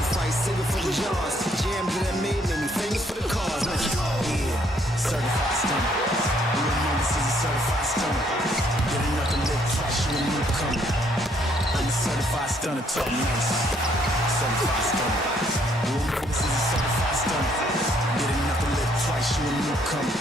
fight, save it for the jaws. Jam that I made me famous for the cause. Yeah, certified stunner. You know this is a certified stunner. Get enough to live twice, you a newcomer. I'm a certified stunner, talk nice. Certified stunner. You know this is a certified stunner. Get enough to live twice, you a newcomer.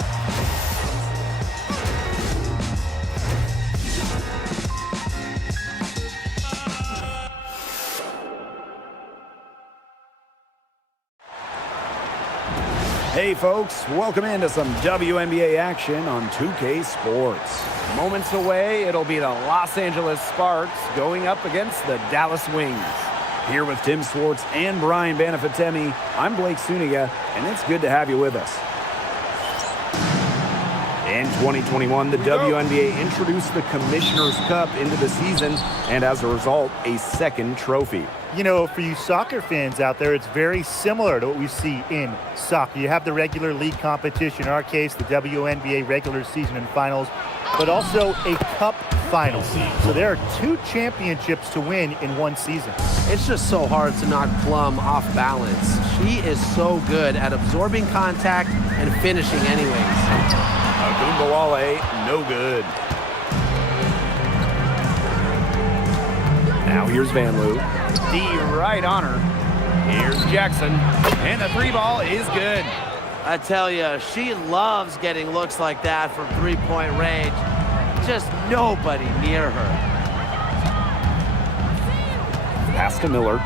Hey folks, welcome into some WNBA action on 2K Sports. Moments away, it'll be the Los Angeles Sparks going up against the Dallas Wings. Here with Tim Swartz and Brian Banafitemi, I'm Blake Suniga, and it's good to have you with us. In 2021, the WNBA introduced the Commissioner's Cup into the season, and as a result, a second trophy. You know, for you soccer fans out there, it's very similar to what we see in soccer. You have the regular league competition, in our case, the WNBA regular season and finals, but also a cup final. So there are two championships to win in one season. It's just so hard to knock Plum off balance. She is so good at absorbing contact and finishing anyways. Agumbawale, no good. Now here's Van Loo. D right on her. Here's Jackson. And the three ball is good. I tell you, she loves getting looks like that from three-point range. Just nobody near her. Pass to Miller.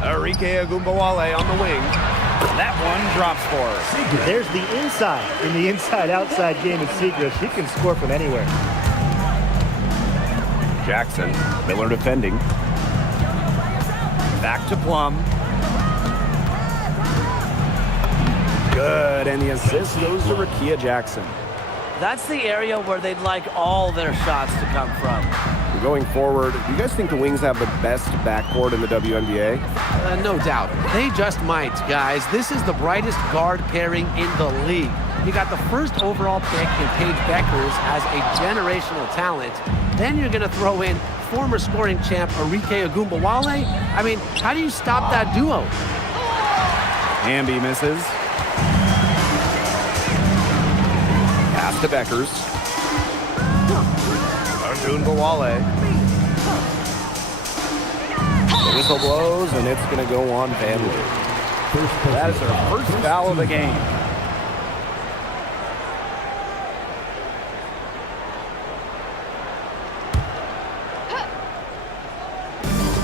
Arike Agumbawale on the wing. That one drops for her. There's the inside in the inside-outside game of Seagrass. She can score from anywhere. Jackson, Miller defending. Back to Plum. Good, and the assist goes to Rickea Jackson. That's the area where they'd like all their shots to come from. Going forward, do you guys think the Wings have the best backcourt in the WNBA? No doubt. They just might, guys. This is the brightest guard pairing in the league. You got the first overall pick in Paige Beckers as a generational talent. Then you're going to throw in former scoring champ Arike Agumbawale. I mean, how do you stop that duo? Hamby misses. Pass to Beckers. Agumbawale. The whistle blows, and it's going to go on Van Loo. That is her first foul of the game.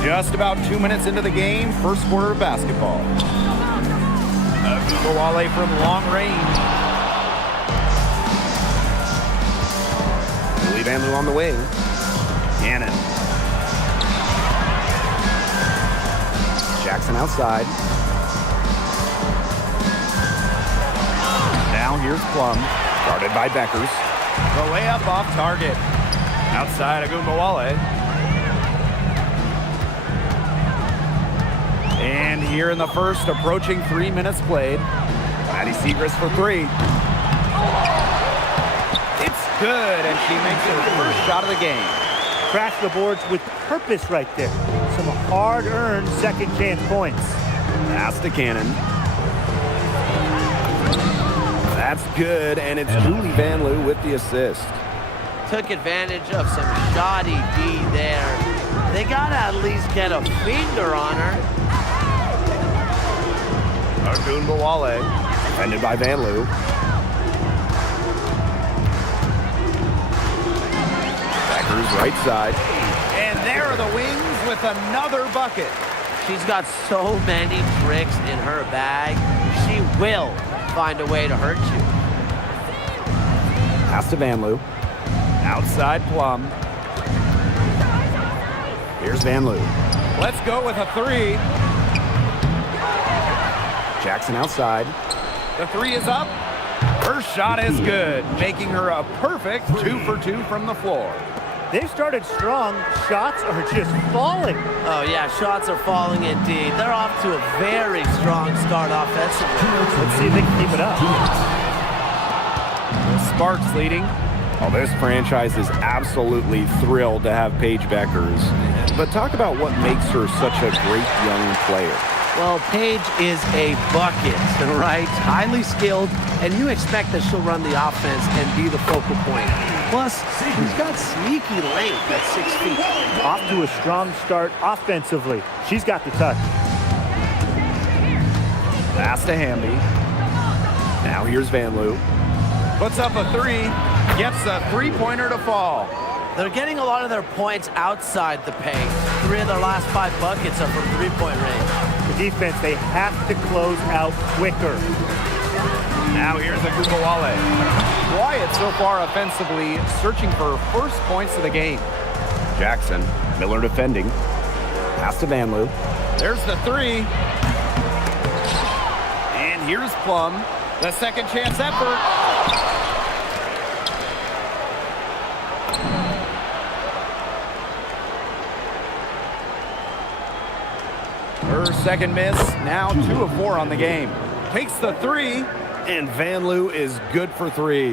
Just about 2 minutes into the game, first quarter of basketball. Agumbawale from long range. Billy Van Loo on the wing. Gannon. Jackson outside. Now here's Plum, guarded by Beckers. The layup off target. Outside Agumbawale. And here in the first, approaching 3 minutes played. Maddie Seagrass for three. It's good, and she makes her first shot of the game. Crash the boards with purpose right there. Some hard-earned second chance points. Pass to Cannon. That's good, and it's Julie Van Loo with the assist. Took advantage of some shoddy D there. They gotta at least get a finger on her. Agumbawale, defended by Van Loo. Beckers right side. And there are the Wings with another bucket. She's got so many tricks in her bag. She will find a way to hurt you. Pass to Van Loo. Outside Plum. Here's Van Loo. Let's go with a three. Jackson outside. The three is up. Her shot is good, making her a perfect 2 for 2 from the floor. They've started strong. Shots are just falling. Oh, yeah, shots are falling indeed. They're off to a very strong start offensively. Let's see if they can keep it up. Sparks leading. Oh, this franchise is absolutely thrilled to have Paige Beckers. but talk about what makes her such a great young player. Well, Paige is a bucket, right? Highly skilled, and you expect that she'll run the offense and be the focal point. Plus, she's got sneaky length at 6 feet. Off to a strong start offensively. She's got the touch. Pass to Hamby. Now here's Van Loo. Puts up a three. Gets a three-pointer to fall. They're getting a lot of their points outside the paint. 3 of their last 5 buckets are from three-point range. The defense, they have to close out quicker. Now here's a Gubawale. Quiet so far offensively, searching for first points of the game. Jackson, Miller defending. Pass to Van Loo. There's the three. And here's Plum. The second chance effort. Her second miss, now 2 of 4 on the game. Takes the three, and Van Loo is good for 3.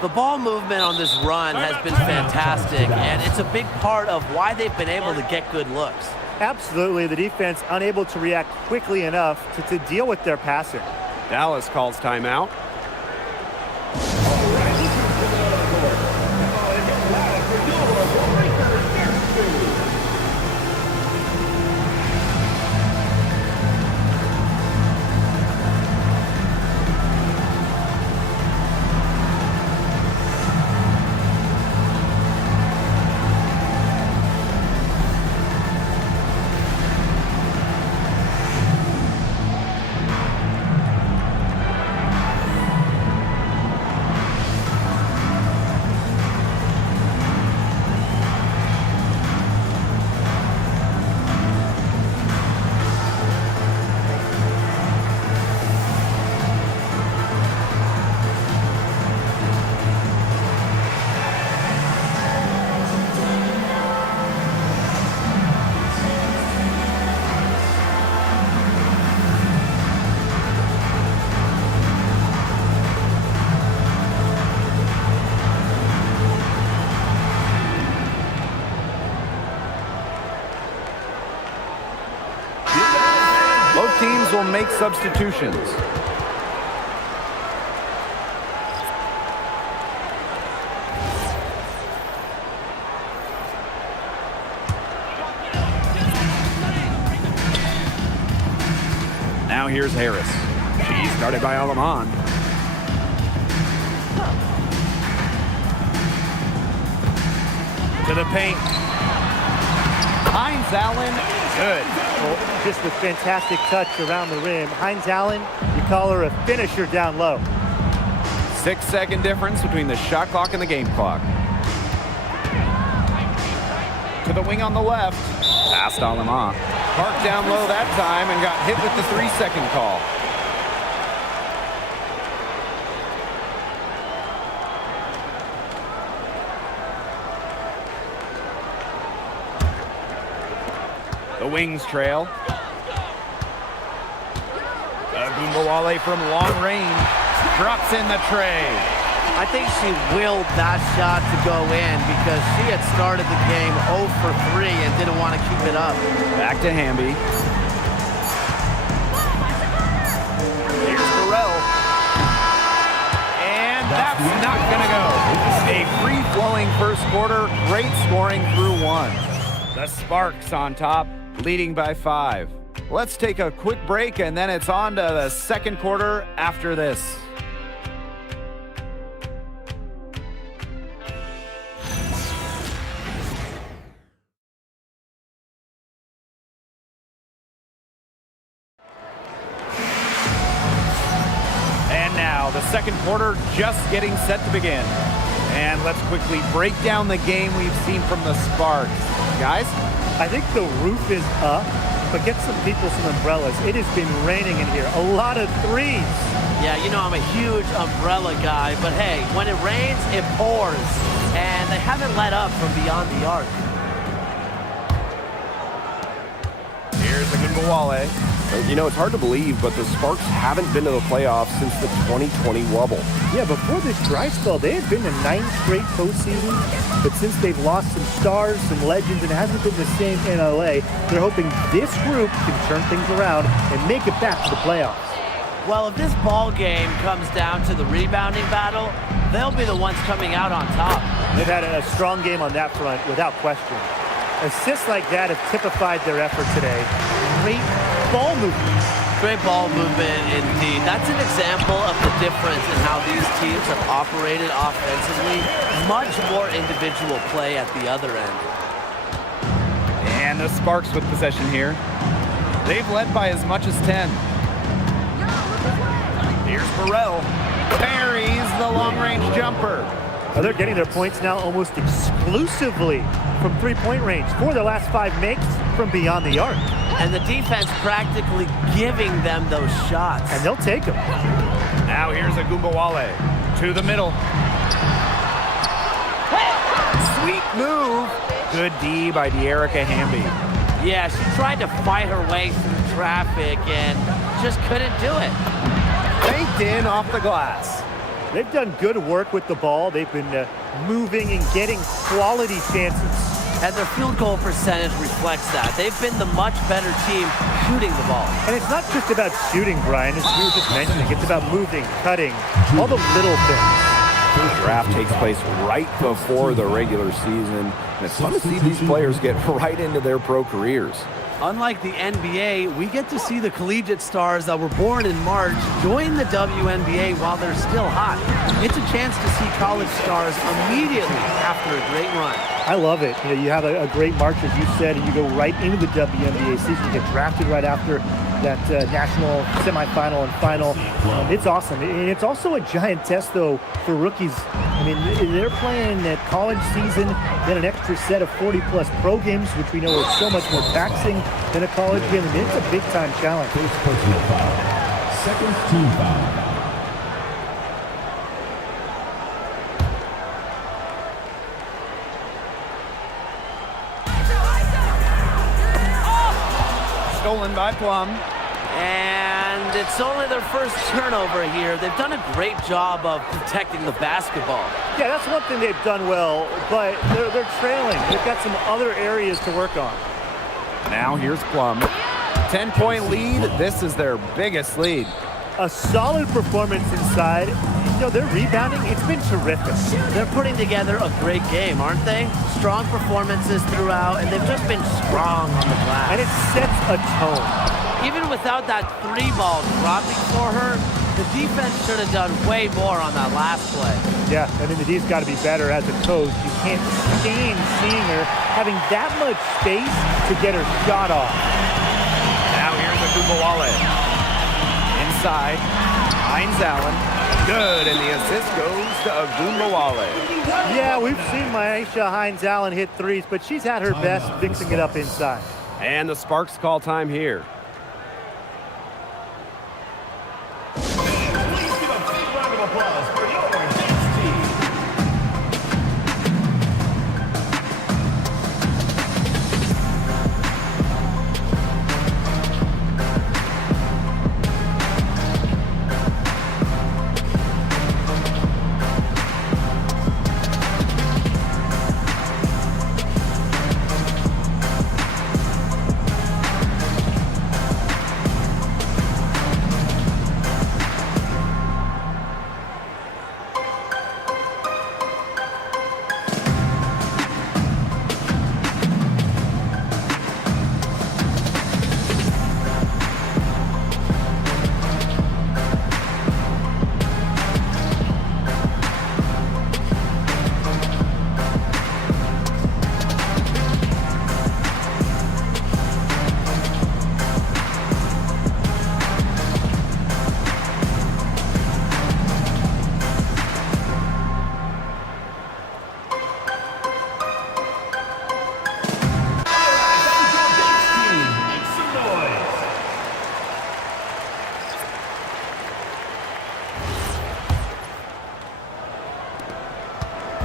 The ball movement on this run has been fantastic, and it's a big part of why they've been able to get good looks. Absolutely, the defense unable to react quickly enough to deal with their passing. Dallas calls timeout. Both teams will make substitutions. Now here's Harris. She's started by Alaman. To the paint. Hines Allen, good. Well, just a fantastic touch around the rim. Hines Allen, you call her a finisher down low. 6-second difference between the shot clock and the game clock. To the wing on the left. Past Alaman. Parked down low that time and got hit with the 3-second call. The wings trail. Agumbawale from long range drops in the tray. I think she willed that shot to go in because she had started the game 0 for 3 and didn't want to keep it up. Back to Hamby. Here's Burrell. And that's not going to go. A free-flowing first quarter, great scoring through 1. The Sparks on top, leading by 5. Let's take a quick break, and then it's on to the second quarter after this. And now, the second quarter just getting set to begin. And let's quickly break down the game we've seen from the Sparks. Guys? I think the roof is up, but get some people some umbrellas. It has been raining in here. A lot of threes. Yeah, you know I'm a huge umbrella guy, but hey, when it rains, it pours. And they haven't let up from beyond the arc. Here's the Gumbawale. You know, it's hard to believe, but the Sparks haven't been to the playoffs since the 2020 wobble. Yeah, before this dry spell, they had been to 9 straight postseasons, but since they've lost some stars, some legends, and it hasn't been the same in LA, they're hoping this group can turn things around and make it back to the playoffs. Well, if this ball game comes down to the rebounding battle, they'll be the ones coming out on top. They've had a strong game on that front, without question. Assists like that have typified their effort today. Great ball movement. Great ball movement indeed. That's an example of the difference in how these teams have operated offensively. Much more individual play at the other end. And the Sparks with possession here. They've led by as much as 10. Here's Burrell. Buries the long-range jumper. They're getting their points now almost exclusively from three-point range. 4 of their last 5 makes from beyond the arc. And the defense practically giving them those shots. And they'll take them. Now here's a Gumbawale to the middle. Sweet move. Good D by De'Erica Hamby. Yeah, she tried to fight her way through traffic and just couldn't do it. Baked in off the glass. They've done good work with the ball. They've been moving and getting quality chances. And their field goal percentage reflects that. They've been the much better team shooting the ball. And it's not just about shooting, Brian, as we were just mentioning. It's about moving, cutting, all the little things. The draft takes place right before the regular season, and it's fun to see these players get right into their pro careers. Unlike the NBA, we get to see the collegiate stars that were born in March join the WNBA while they're still hot. It's a chance to see college stars immediately after a great run. I love it. You know, you have a great March, as you said, and you go right into the WNBA season. You get drafted right after that national semifinal and final. It's awesome. And it's also a giant test, though, for rookies. I mean, they're playing that college season, then an extra set of 40-plus pro games, which we know are so much more taxing than a college game. I mean, it's a big-time challenge. Personal foul. Second team foul. Stolen by Plum. And it's only their first turnover here. They've done a great job of protecting the basketball. Yeah, that's one thing they've done well, but they're trailing. They've got some other areas to work on. Now here's Plum. 10-point lead. This is their biggest lead. A solid performance inside. You know, their rebounding, it's been terrific. They're putting together a great game, aren't they? Strong performances throughout, and they've just been strong on the glass. And it sets a tone. Even without that 3-ball dropping for her, the defense should have done way more on that last play. Yeah, I mean, the D's got to be better as a coach. You can't stand seeing her having that much space to get her shot off. Now here's a Gumbawale. Inside, Hines Allen. Good, and the assist goes to Gumbawale. Yeah, we've seen Myisha Hines Allen hit threes, but she's had her best fixing it up inside. And the Sparks call time here. Please give a big round of applause for your James team.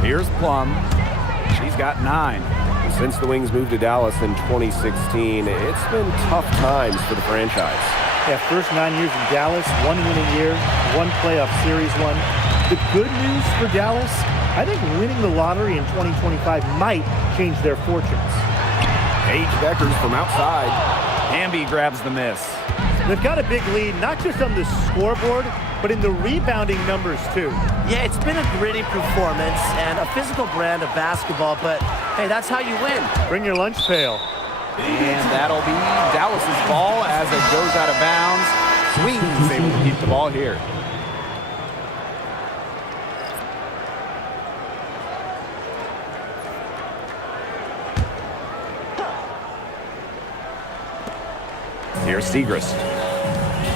Here's Plum. She's got 9. Since the Wings moved to Dallas in 2016, it's been tough times for the franchise. Yeah, first 9 years in Dallas, 1 winning year, 1 playoff series won. The good news for Dallas, I think winning the lottery in 2025 might change their fortunes. Paige Beckers from outside. Hamby grabs the miss. They've got a big lead, not just on the scoreboard, but in the rebounding numbers too. Yeah, it's been a gritty performance and a physical brand of basketball, but hey, that's how you win. Bring your lunch pail. And that'll be Dallas's ball as it goes out of bounds. Wings able to keep the ball here. Here's Segrist.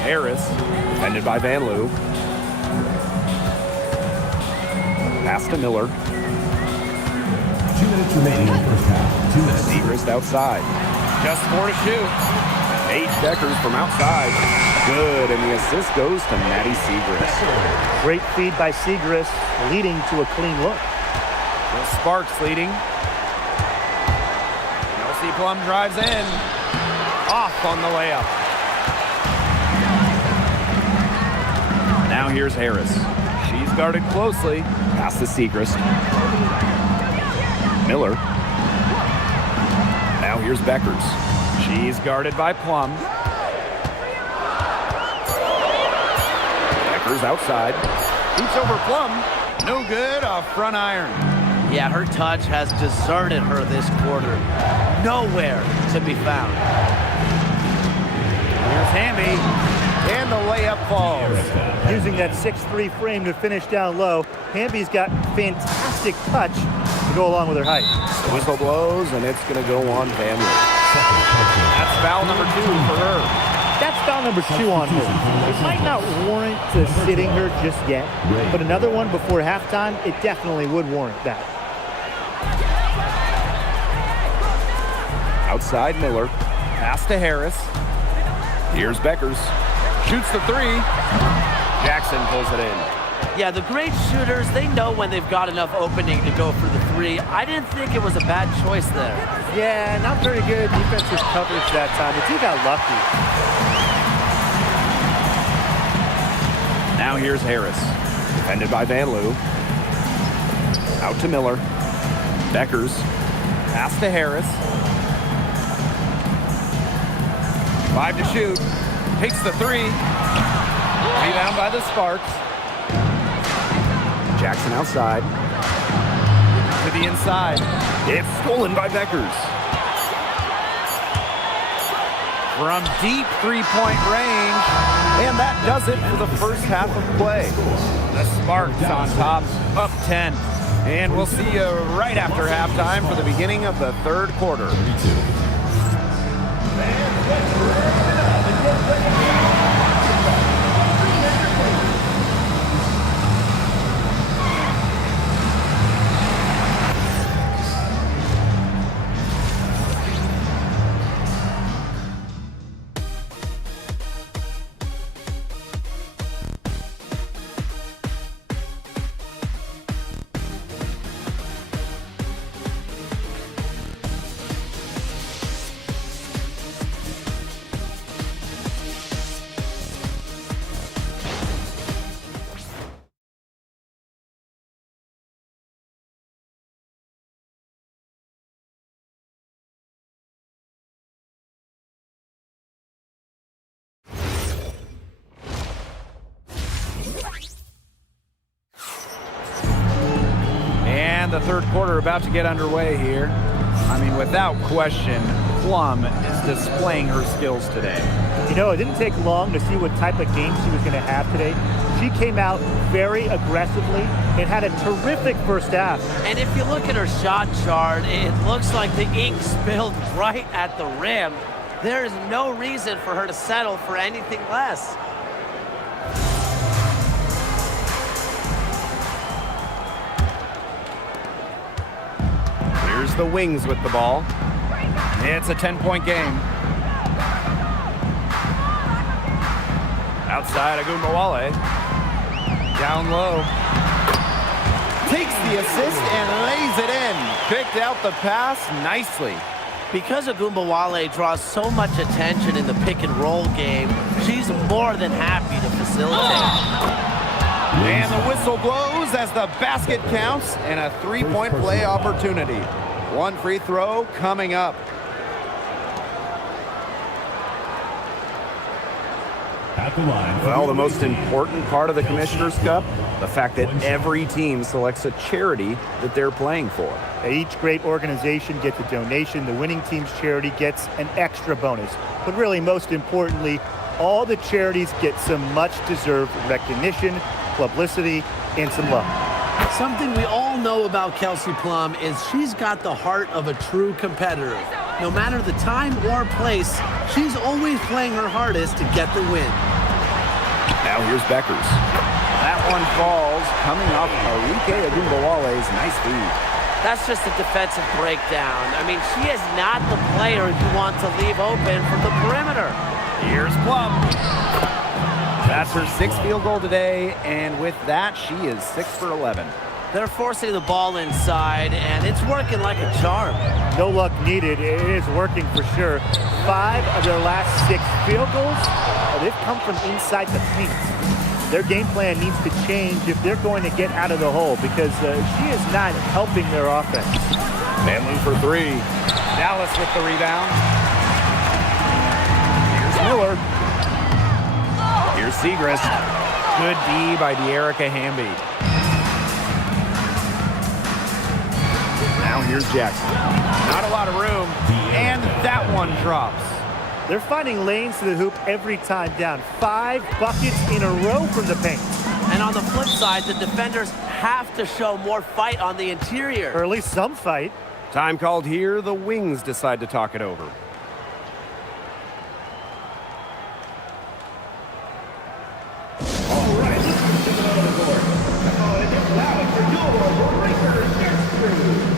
Harris, defended by Van Loo. Pass to Miller. 2 minutes remaining in the first half. 2 minutes. Segrist outside. Just 4 to shoot. Paige Beckers from outside. Good, and the assist goes to Maddie Segrist. Great feed by Segrist, leading to a clean look. The Sparks leading. Kelsey Plum drives in. Off on the layup. Now here's Harris. She's guarded closely. Pass to Segrist. Miller. Now here's Beckers. She's guarded by Plum. Beckers outside. Beats over Plum. No good, a front iron. Yeah, her touch has deserted her this quarter. Nowhere to be found. Here's Hamby, and the layup falls. Using that 6'3" frame to finish down low, Hamby's got fantastic touch to go along with her height. The whistle blows, and it's going to go on Van Loo. That's foul number 2 for her. That's foul number 2 on her. It might not warrant sitting her just yet, but another one before halftime, it definitely would warrant that. Outside Miller. Pass to Harris. Here's Beckers. Shoots the 3. Jackson pulls it in. Yeah, the great shooters, they know when they've got enough opening to go for the 3. I didn't think it was a bad choice there. Yeah, not very good defensive coverage that time. The team got lucky. Now here's Harris. Defended by Van Loo. Out to Miller. Beckers. Pass to Harris. 5 to shoot. Takes the 3. Rebound by the Sparks. Jackson outside. To the inside. It's stolen by Beckers. From deep three-point range. And that does it for the first half of play. The Sparks on top, up 10. And we'll see you right after halftime for the beginning of the third quarter. The third quarter about to get underway here. I mean, without question, Plum is displaying her skills today. You know, it didn't take long to see what type of game she was going to have today. She came out very aggressively and had a terrific first half. And if you look at her shot chart, it looks like the ink spilled right at the rim. There is no reason for her to settle for anything less. Here's the Wings with the ball. It's a 10-point game. Outside Agumbawale. Down low. takes the assist and lays it in. Picked out the pass nicely. Because Agumbawale draws so much attention in the pick and roll game, she's more than happy to facilitate. And the whistle blows as the basket counts and a three-point play opportunity. One free throw coming up. At the line. Well, the most important part of the Commissioner's Cup, the fact that every team selects a charity that they're playing for. Each great organization gets a donation. The winning team's charity gets an extra bonus. But really, most importantly, all the charities get some much-deserved recognition, publicity, and some love. Something we all know about Kelsey Plum is she's got the heart of a true competitor. No matter the time or place, she's always playing her hardest to get the win. Now here's Beckers. That one falls, coming off Arike Agumbawale's nice feed. That's just a defensive breakdown. I mean, she is not the player you want to leave open from the perimeter. Here's Plum. That's her sixth field goal today, and with that, she is 6 for 11. They're forcing the ball inside, and it's working like a charm. No luck needed. It is working for sure. 5 of their last 6 field goals, they've come from inside the paint. Their game plan needs to change if they're going to get out of the hole, because she is not helping their offense. Manley for 3. Dallas with the rebound. Here's Miller. Here's Segrist. Good D by De'Erica Hamby. Now here's Jackson. Not a lot of room, and that one drops. They're finding lanes to the hoop every time down. 5 buckets in a row from the paint. And on the flip side, the defenders have to show more fight on the interior. Or at least some fight. Time called here. The Wings decide to talk it over. All right, let's move to the other board. Come on, and get loud for your breakers dance crew.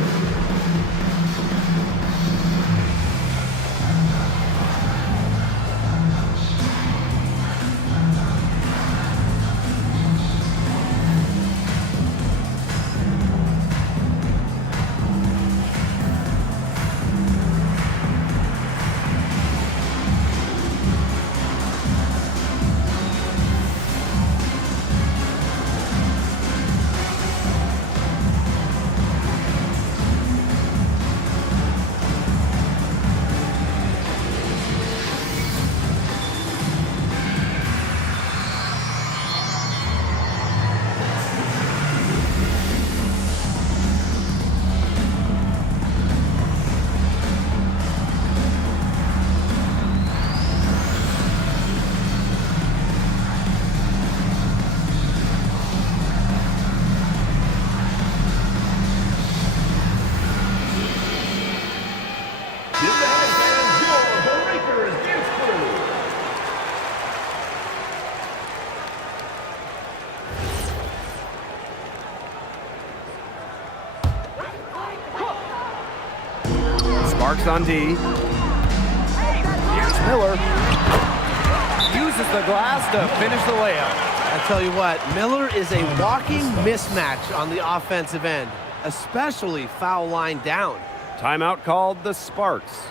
Sparks on D. Here's Miller. Uses the glass to finish the layup. I tell you what, Miller is a walking mismatch on the offensive end, especially foul line down. Timeout called the Sparks.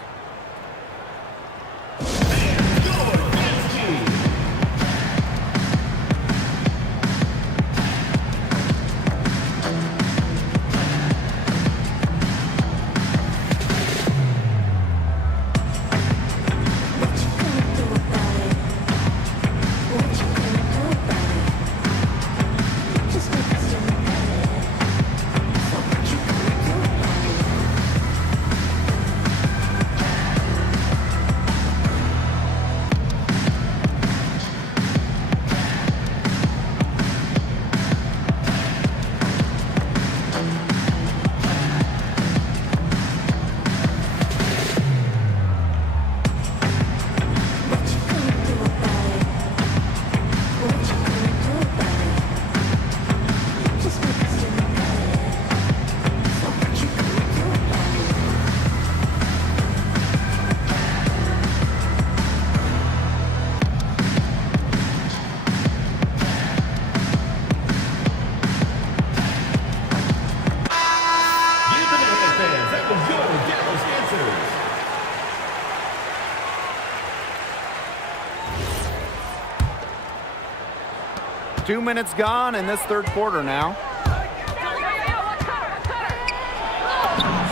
2 minutes gone in this third quarter now.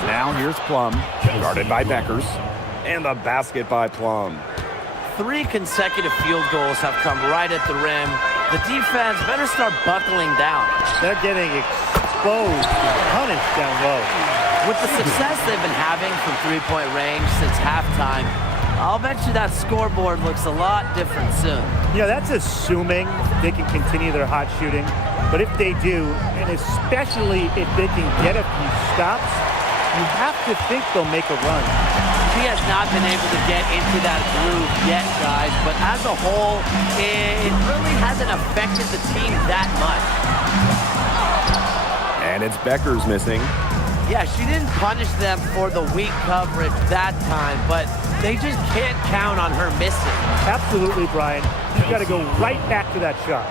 Now here's Plum, guarded by Beckers, and the basket by Plum. 3 consecutive field goals have come right at the rim. The defense better start buckling down. They're getting exposed, punished down low. With the success they've been having from three-point range since halftime, I'll bet you that scoreboard looks a lot different soon. You know, that's assuming they can continue their hot shooting. But if they do, and especially if they can get a few stops, you have to think they'll make a run. He has not been able to get into that groove yet, guys, but as a whole, it really hasn't affected the team that much. And it's Beckers missing. Yeah, she didn't punish them for the weak coverage that time, but they just can't count on her missing. Absolutely, Brian. You've got to go right back to that shot.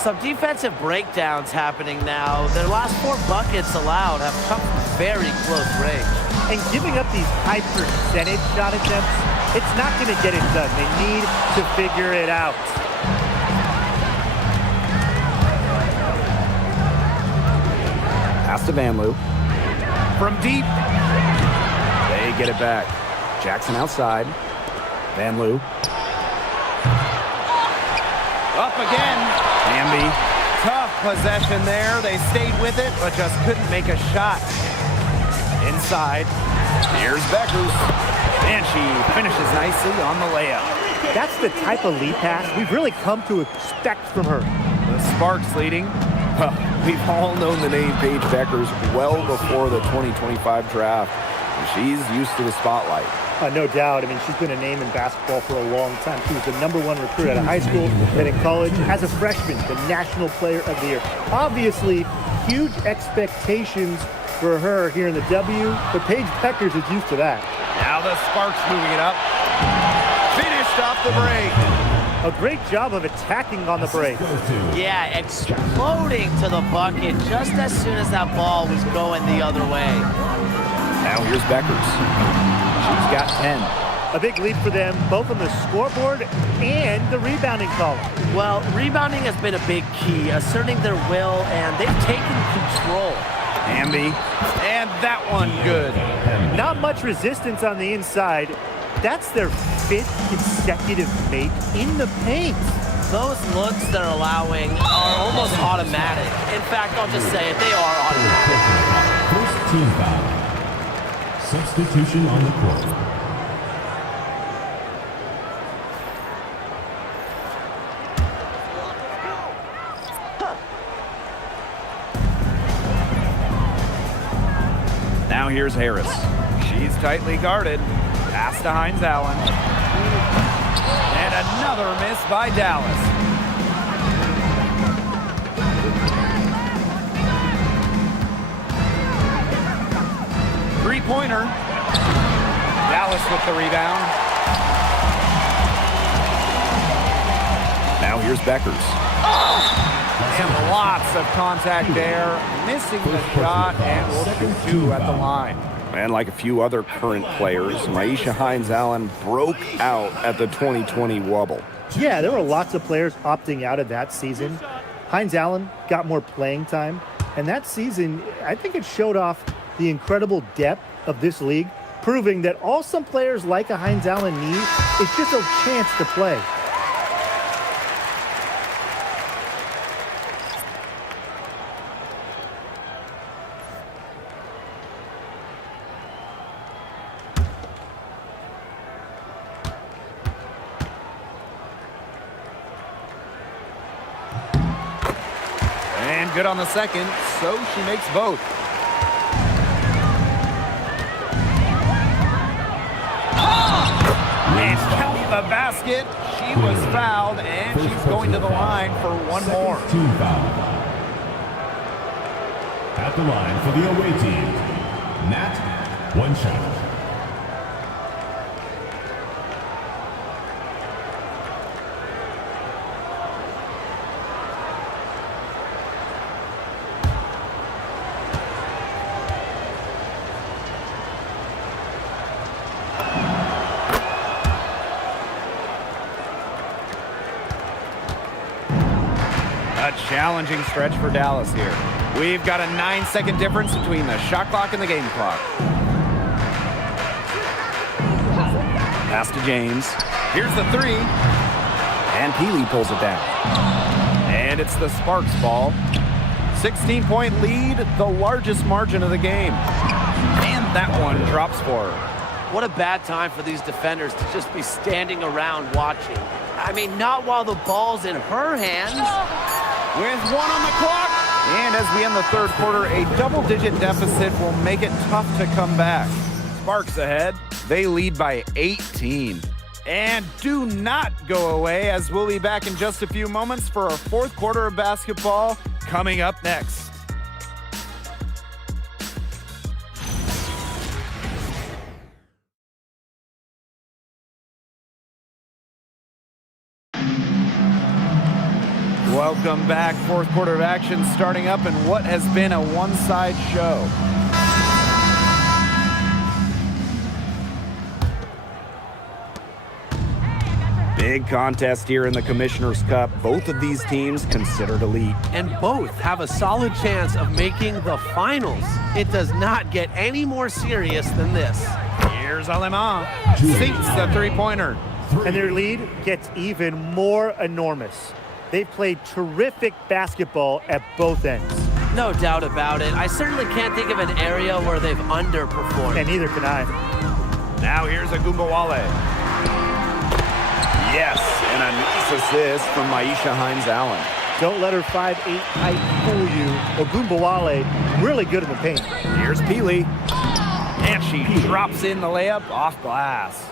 Some defensive breakdowns happening now. Their last 4 buckets allowed have come from very close range. And giving up these high percentage shot attempts, it's not going to get it done. They need to figure it out. Pass to Van Loo. From deep, they get it back. Jackson outside. Van Loo. Up again. Hamby. Tough possession there. They stayed with it, but just couldn't make a shot. Inside. Here's Beckers. And she finishes nicely on the layup. That's the type of lead pass we've really come to expect from her. The Sparks leading. Well, we've all known the name Paige Beckers well before the 2025 draft. And she's used to the spotlight. No doubt. I mean, she's been a name in basketball for a long time. She was the #1 recruit out of high school, then in college. As a freshman, the National Player of the Year. Obviously, huge expectations for her here in the W, but Paige Beckers is used to that. Now the Sparks moving it up. Finished off the break. A great job of attacking on the break. Yeah, exploding to the bucket just as soon as that ball was going the other way. Now here's Beckers. She's got 10. A big lead for them, both on the scoreboard and the rebounding column. Well, rebounding has been a big key, asserting their will, and they've taken control. Hamby. And that one good. Not much resistance on the inside. That's their 5th consecutive make in the paint. Those looks they're allowing are almost automatic. In fact, I'll just say it, they are automatic. First team foul. Substitution on the court. Now here's Harris. She's tightly guarded. Pass to Hines Allen. And another miss by Dallas. Three-pointer. Dallas with the rebound. Now here's Beckers. And lots of contact there. Missing the shot and will shoot 2 at the line. And like a few other current players, Maisha Hines Allen broke out at the 2020 Wubble. Yeah, there were lots of players opting out of that season. Hines Allen got more playing time. And that season, I think it showed off the incredible depth of this league, proving that all some players like a Hines Allen need is just a chance to play. And good on the second, so she makes both. And count the basket. She was fouled, and she's going to the line for one more. Team foul. At the line for the away team, Nat, 1 shot. A challenging stretch for Dallas here. We've got a 9-second difference between the shot clock and the game clock. Pass to James. Here's the three. And Peely pulls it down. And it's the Sparks ball. 16-point lead, the largest margin of the game. And that one drops for her. What a bad time for these defenders to just be standing around watching. I mean, not while the ball's in her hands. With one on the clock. And as we end the third quarter, a double-digit deficit will make it tough to come back. Sparks ahead. They lead by 18. And do not go away, as we'll be back in just a few moments for our fourth quarter of basketball coming up next. Welcome back. Fourth quarter of action starting up in what has been a one-side show. Big contest here in the Commissioner's Cup. Both of these teams considered elite. And both have a solid chance of making the finals. It does not get any more serious than this. Here's Aleman. Sinks the three-pointer. And their lead gets even more enormous. They've played terrific basketball at both ends. No doubt about it. I certainly can't think of an area where they've underperformed. And neither can I. Now here's Agumbawale. Yes, and a nice assist from Maisha Hines-Allen. Don't let her 5'8" height fool you. Ogumbawale, really good in the paint. Here's Peely. And she drops in the layup off glass.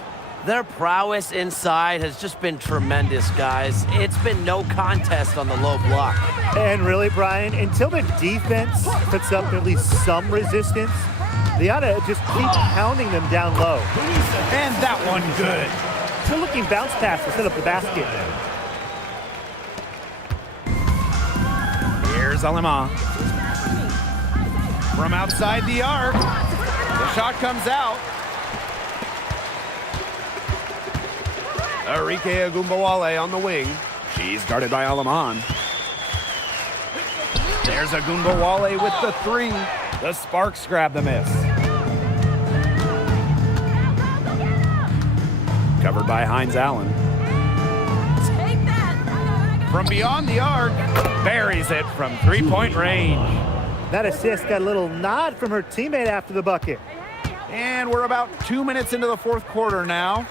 Their prowess inside has just been tremendous, guys. It's been no contest on the low block. And really, Brian, until the defense puts up at least some resistance, they ought to just keep pounding them down low. And that one good. Good looking bounce pass to set up the basket. Here's Alema. From outside the arc. The shot comes out. Arike Agumbawale on the wing. She's guarded by Aleman. There's Agumbawale with the three. The Sparks grab the miss. Covered by Hines-Allen. From beyond the arc, buries it from three-point range. That assist got a little nod from her teammate after the bucket. And we're about 2 minutes into the fourth quarter now.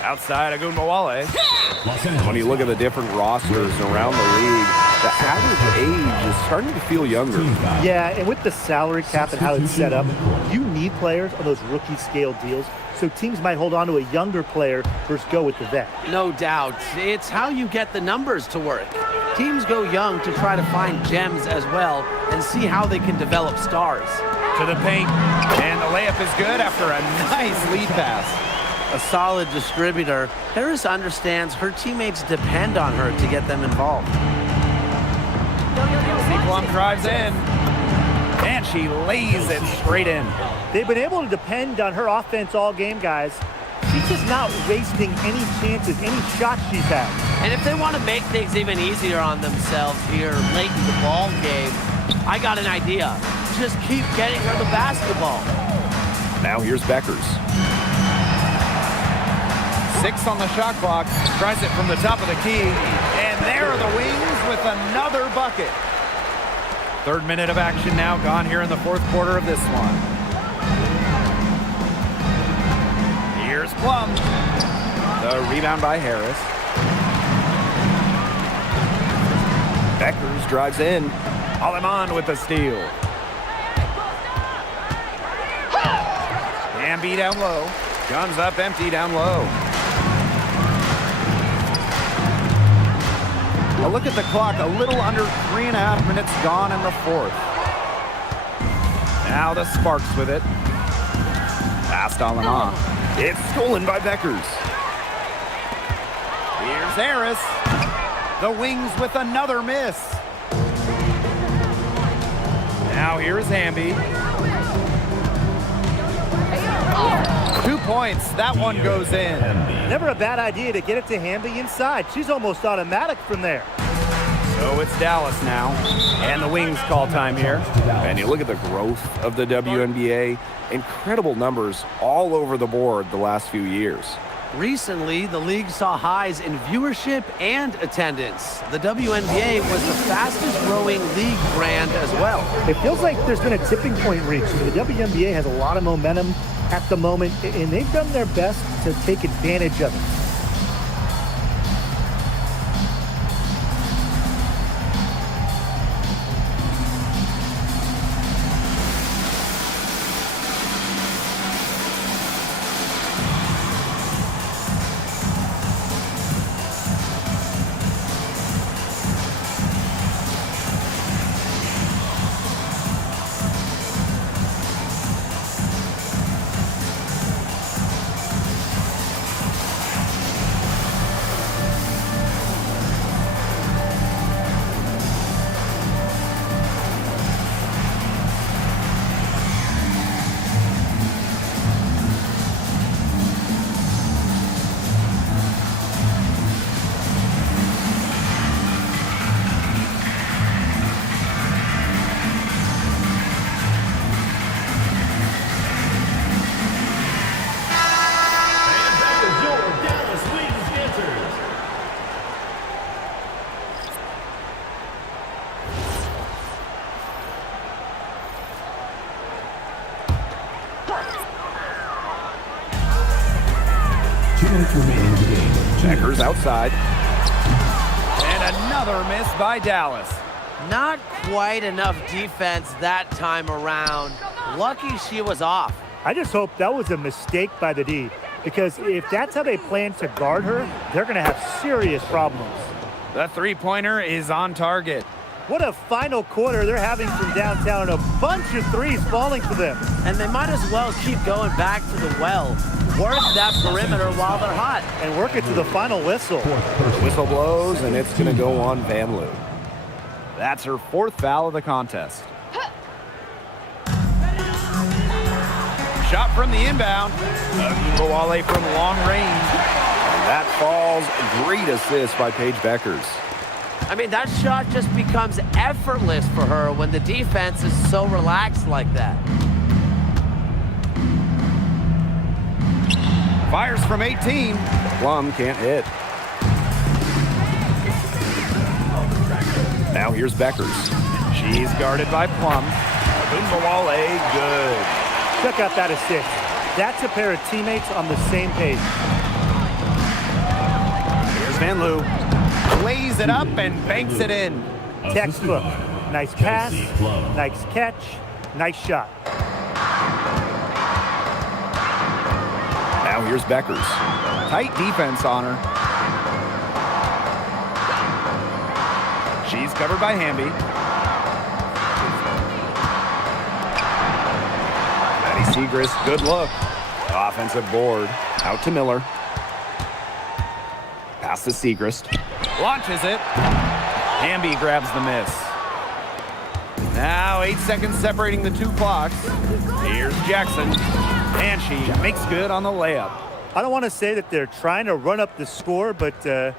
Outside Agumbawale. When you look at the different rosters around the league, the average age is starting to feel younger. Yeah, and with the salary cap and how it's set up, you need players on those rookie scale deals, so teams might hold on to a younger player versus go with the vet. No doubt. It's how you get the numbers to work. Teams go young to try to find gems as well and see how they can develop stars. To the paint, and the layup is good after a nice lead pass. A solid distributor, Harris understands her teammates depend on her to get them involved. Plum drives in, and she lays it straight in. They've been able to depend on her offense all game, guys. She's just not wasting any chances, any shots she's had. And if they want to make things even easier on themselves here late in the ball game, I got an idea. Just keep getting her the basketball. Now here's Beckers. 6 on the shot clock, tries it from the top of the key, and there are the Wings with another bucket. Third minute of action now gone here in the fourth quarter of this one. Here's Plum. The rebound by Harris. Beckers drives in. Aleman with the steal. Ambi down low. Comes up empty down low. A look at the clock, a little under 3.5 minutes gone in the fourth. Now the Sparks with it. Past Aleman. It's stolen by Beckers. Here's Harris. The Wings with another miss. Now here's Hamby. 2 points. That one goes in. Never a bad idea to get it to Hamby inside. She's almost automatic from there. So it's Dallas now, and the Wings call time here. And you look at the growth of the WNBA, incredible numbers all over the board the last few years. Recently, the league saw highs in viewership and attendance. The WNBA was the fastest growing league brand as well. It feels like there's been a tipping point reached. The WNBA has a lot of momentum at the moment, and they've done their best to take advantage of it. Checkers outside. And another miss by Dallas. Not quite enough defense that time around. Lucky she was off. I just hope that was a mistake by the D, because if that's how they plan to guard her, they're going to have serious problems. The three-pointer is on target. What a final quarter they're having from downtown. A bunch of threes falling for them. And they might as well keep going back to the well. Work that perimeter while they're hot. And work it to the final whistle. The whistle blows, and it's going to go on Van Loo. That's her fourth foul of the contest. Shot from the inbound. Wale from long range. And that falls. Great assist by Paige Beckers. I mean, that shot just becomes effortless for her when the defense is so relaxed like that. Fires from 18. Plum can't hit. Now here's Beckers. She's guarded by Plum. Wale, good. Check out that assist. That's a pair of teammates on the same page. Here's Van Loo. Lays it up and banks it in. Textbook. Nice pass, nice catch, nice shot. Now here's Beckers. Tight defense on her. She's covered by Hamby. Maddie Segrist, good look. Offensive board. Out to Miller. Pass to Segrist. Launches it. Hamby grabs the miss. Now 8 seconds separating the two clocks. Here's Jackson. And she makes good on the layup. I don't want to say that they're trying to run up the score, but they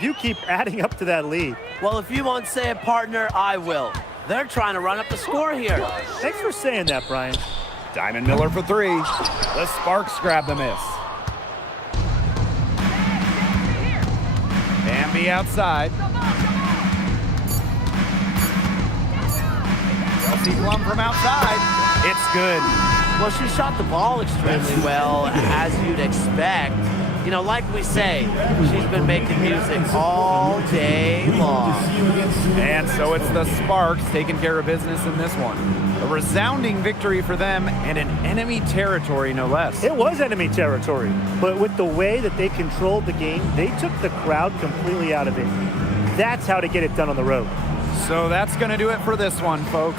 do keep adding up to that lead. Well, if you won't say it, partner, I will. They're trying to run up the score here. Thanks for saying that, Brian. Diamond Miller for three. The Sparks grab the miss. Hamby outside. Chelsea Plum from outside. It's good. Well, she shot the ball extremely well, as you'd expect. You know, like we say, she's been making music all day long. And so it's the Sparks taking care of business in this one. A resounding victory for them and an enemy territory, no less. It was enemy territory, but with the way that they controlled the game, they took the crowd completely out of it. That's how to get it done on the road. So that's going to do it for this one, folks.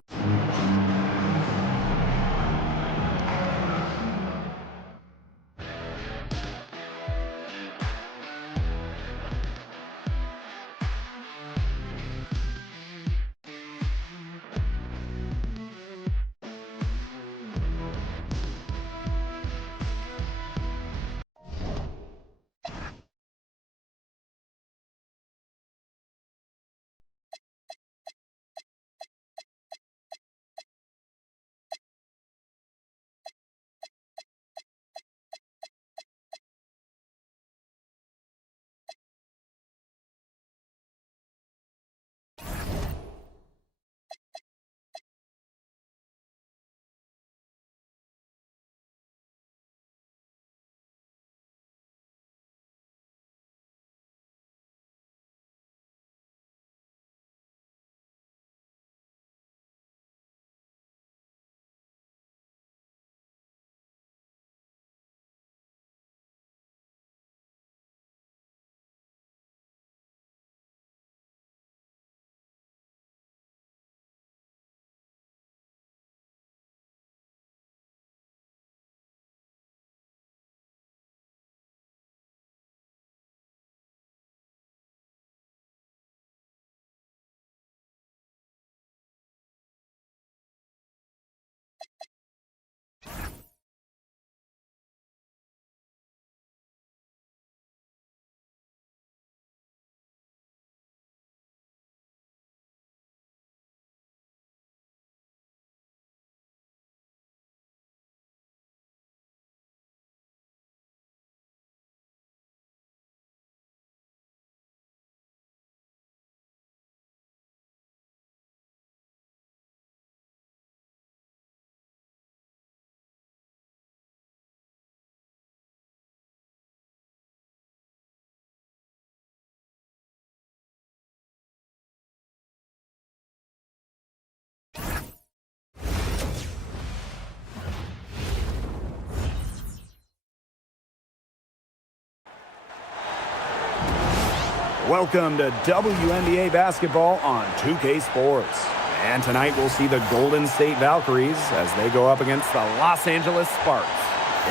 Welcome to WNBA basketball on 2K Sports. And tonight we'll see the Golden State Valkyries as they go up against the Los Angeles Sparks.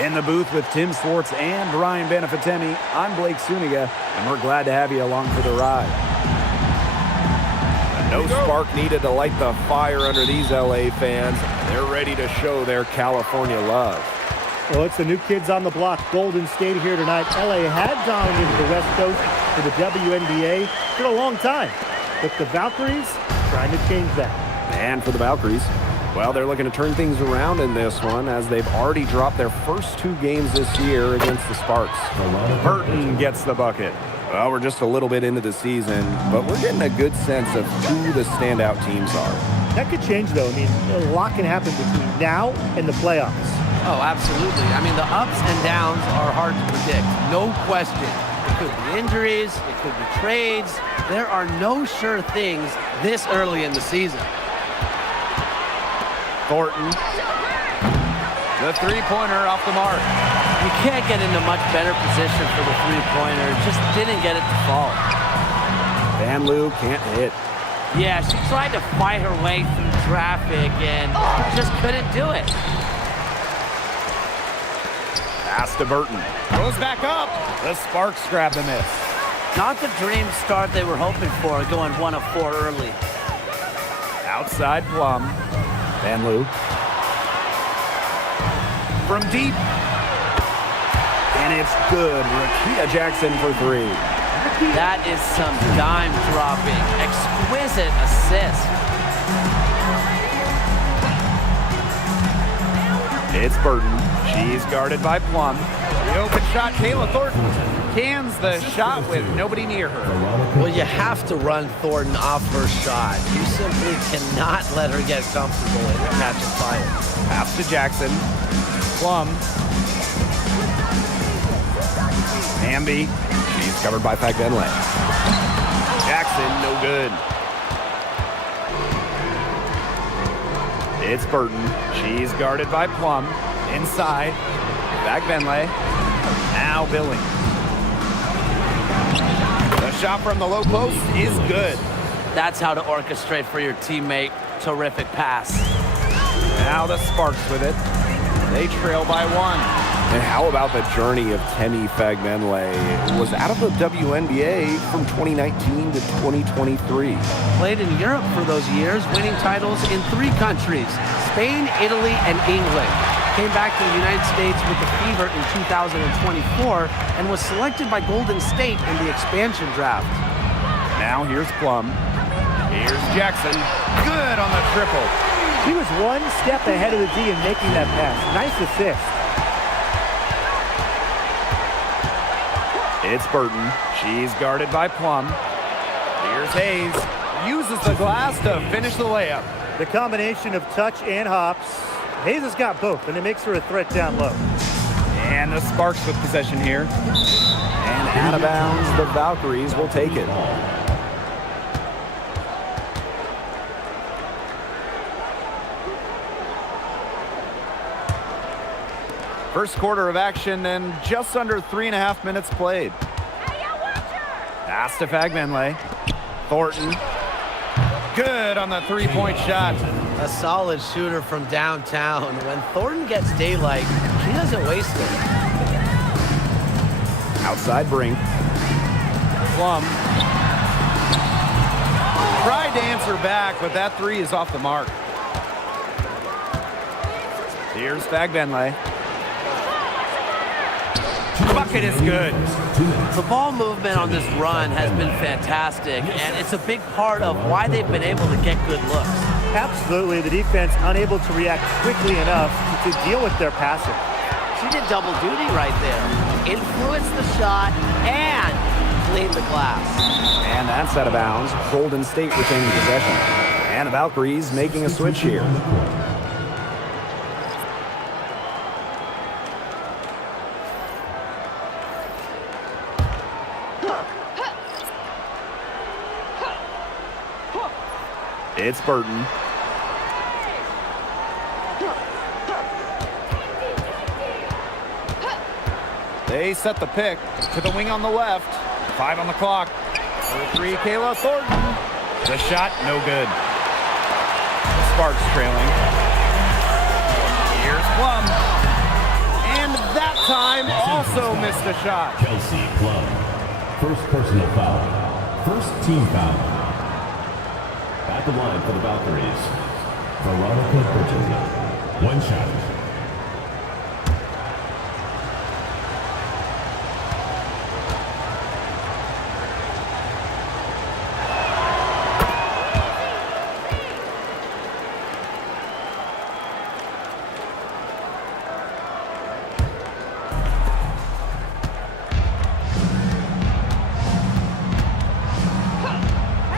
In the booth with Tim Swartz and Ryan Benefitemi, I'm Blake Suniga, and we're glad to have you along for the ride. No spark needed to light the fire under these LA fans. They're ready to show their California love. Well, it's the new kids on the block. Golden State here tonight. LA had dominated the West Coast for the WNBA for a long time. But the Valkyries trying to change that. And for the Valkyries, well, they're looking to turn things around in this one as they've already dropped their first 2 games this year against the Sparks. Burton gets the bucket. Well, we're just a little bit into the season, but we're getting a good sense of who the standout teams are. That could change, though. I mean, a lot can happen between now and the playoffs. Oh, absolutely. I mean, the ups and downs are hard to predict. No question. It could be injuries. It could be trades. There are no sure things this early in the season. Thornton. The three-pointer off the mark. You can't get into much better position for the three-pointer. Just didn't get it to fall. Van Loo can't hit. Yeah, she tried to fight her way through traffic and just couldn't do it. Pass to Burton. Goes back up. The Sparks grab the miss. Not the dream start they were hoping for, going 1 of 4 early. Outside Plum. Van Loo. From deep. And it's good. Rakita Jackson for 3. That is some dime dropping. Exquisite assist. It's Burton. She's guarded by Plum. The open shot, Kayla Thornton cans the shot with nobody near her. Well, you have to run Thornton off her shot. You simply cannot let her get comfortable in the catch and fire. Pass to Jackson. Plum. Hamby. She's covered by Fagbenle. Jackson, no good. It's Burton. She's guarded by Plum. Inside. Fagbenle. Now Billing. The shot from the low post is good. That's how to orchestrate for your teammate. Terrific pass. Now the Sparks with it. They trail by 1. And how about the journey of Temi Fagbenle? Was out of the WNBA from 2019 to 2023. Played in Europe for those years, winning titles in 3 countries, Spain, Italy, and England. Came back to the United States with the Fever in 2024 and was selected by Golden State in the expansion draft. Now here's Plum. Here's Jackson. Good on the triple. She was 1 step ahead of the D in making that pass. Nice assist. It's Burton. She's guarded by Plum. Here's Hayes. Uses the glass to finish the layup. The combination of touch and hops. Hayes has got both, and it makes her a threat down low. And the Sparks with possession here. And out of bounds, the Valkyries will take it. First quarter of action and just under 3.5 minutes played. Pass to Fagbenle. Thornton. Good on the three-point shot. A solid shooter from downtown. When Thornton gets daylight, she doesn't waste it. Outside Brink. Plum. Tried to answer back, but that 3 is off the mark. Here's Fagbenle. Bucket is good. The ball movement on this run has been fantastic, and it's a big part of why they've been able to get good looks. Absolutely, the defense unable to react quickly enough to deal with their passing. She did double duty right there. Influenced the shot and cleaned the glass. And that's out of bounds. Golden State retaining possession. And the Valkyries making a switch here. It's Burton. They set the pick to the wing on the left. 5 on the clock. For three, Kayla Thornton. The shot, no good. The Sparks trailing. Here's Plum. And that time also missed a shot. Kelsey Plum. First personal foul. First team foul. At the line for the Valkyries. Veronica Parçacığı. One shot.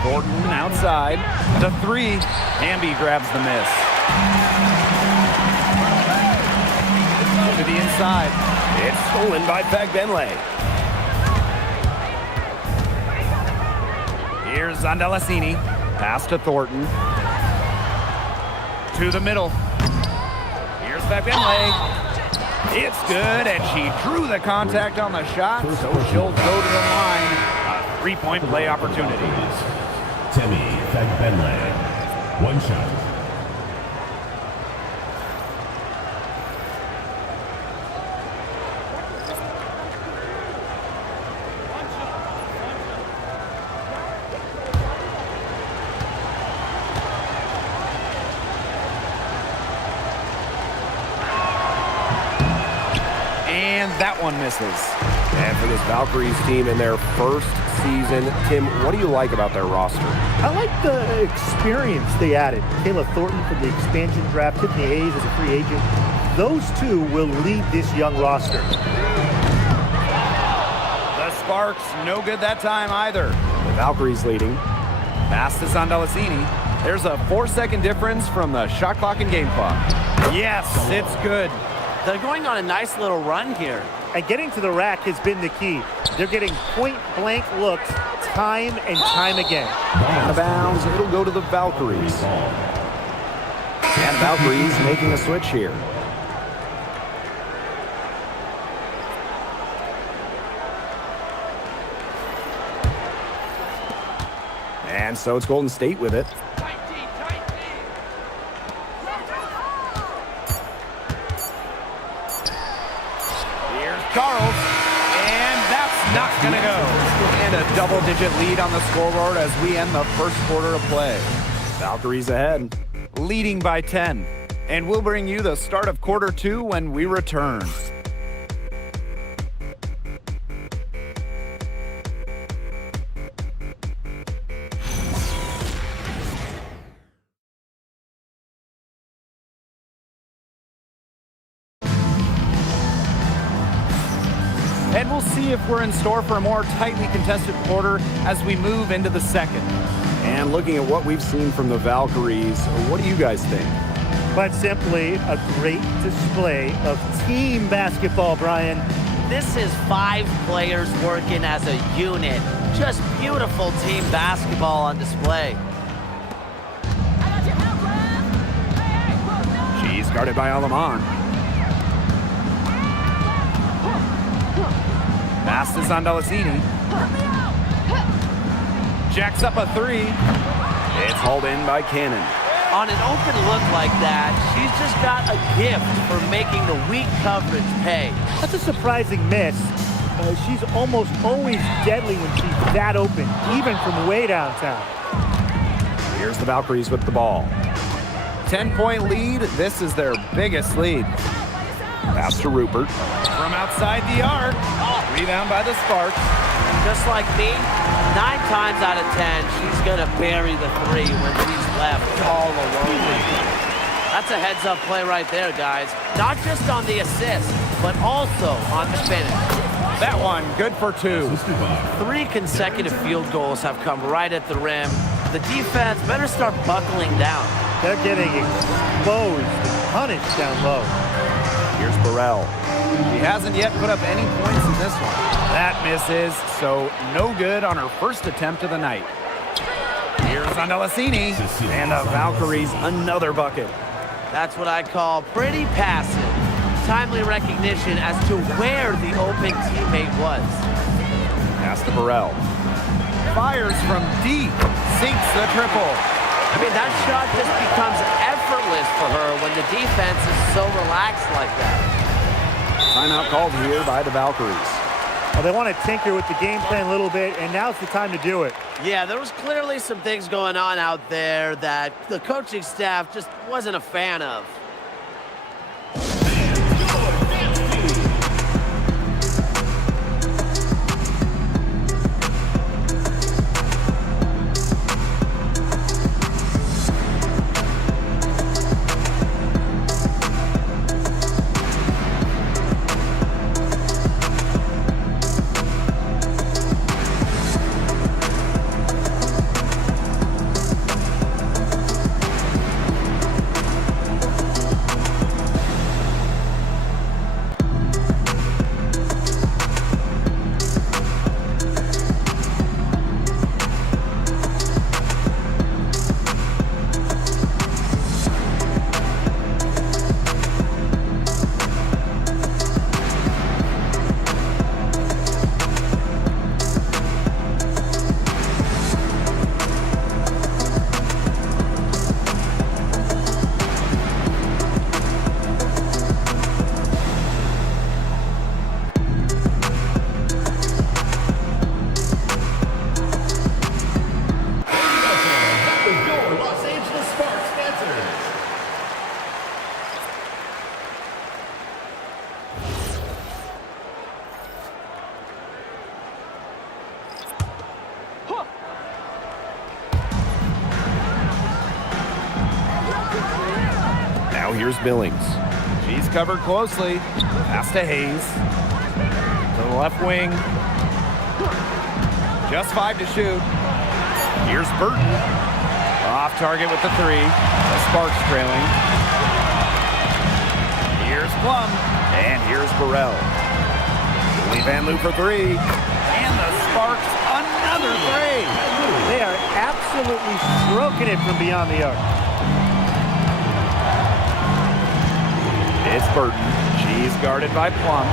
Thornton outside. The three. Hamby grabs the miss. To the inside. It's stolen by 5.bölüm. Here's Zandalasini. Pass to Thornton. To the middle. Here's 5.bölüm. It's good, and she drew the contact on the shot, so she'll go to the line. A three-point play opportunity. Temi 5.bölüm. One shot. And that one misses. And for this Valkyries team in their first season, Tim, what do you like about their roster? I like the experience they added. Kayla Thornton from the expansion draft, Tiffany Hayes as a free agent. Those two will lead this young roster. The Sparks, no good that time either. The Valkyries leading. Pass to Zandalasini. There's a 4-second difference from the shot clock and game clock. Yes, it's good. They're going on a nice little run here. And getting to the rack has been the key. They're getting point-blank looks time and time again. Out of bounds, it'll go to the Valkyries. And Valkyries making a switch here. And so it's Golden State with it. Charles, and that's not going to go. And a double-digit lead on the scoreboard as we end the first quarter of play. Valkyries ahead. Leading by 10. And we'll bring you the start of quarter two when we return. And we'll see if we're in store for a more tightly contested quarter as we move into the second. And looking at what we've seen from the Valkyries, what do you guys think? But simply a great display of team basketball, Brian. This is 5 players working as a unit. Just beautiful team basketball on display. She's guarded by Alaman. Pass to Zandalasini. Jacks up a three. It's hauled in by Cannon. On an open look like that, she's just got a gift for making the weak coverage pay. That's a surprising miss. She's almost always deadly when she's that open, even from way downtown. Here's the Valkyries with the ball. 10-point lead. This is their biggest lead. Pass to Rupert. From outside the arc. Rebound by the Sparks. Just like me, 9 times out of 10, she's gonna bury the 3 when she's left all alone. That's a heads-up play right there, guys. Not just on the assist, but also on the finish. That one, good for 2. 3 consecutive field goals have come right at the rim. The defense better start buckling down. They're getting exposed and punished down low. Here's Burrell. She hasn't yet put up any points in this one. That misses, so no good on her first attempt of the night. Here's Zandalasini, and the Valkyries another bucket. That's what I call pretty passive. Timely recognition as to where the open teammate was. Pass to Burrell. fires from deep, sinks the triple. I mean, that shot just becomes effortless for her when the defense is so relaxed like that. Timeout called here by the Valkyries. Well, they want to tinker with the game plan a little bit, and now's the time to do it. Yeah, there was clearly some things going on out there that the coaching staff just wasn't a fan of. Now here's Billings. She's covered closely. Pass to Hayes. To the left wing. Just 5 to shoot. Here's Burton. Off target with the 3. The Sparks trailing. Here's Plum. And here's Burrell. Julie Van Loo for 3. And the Sparks another 3. They are absolutely stroking it from beyond the arc. It's Burton. She's guarded by Plum.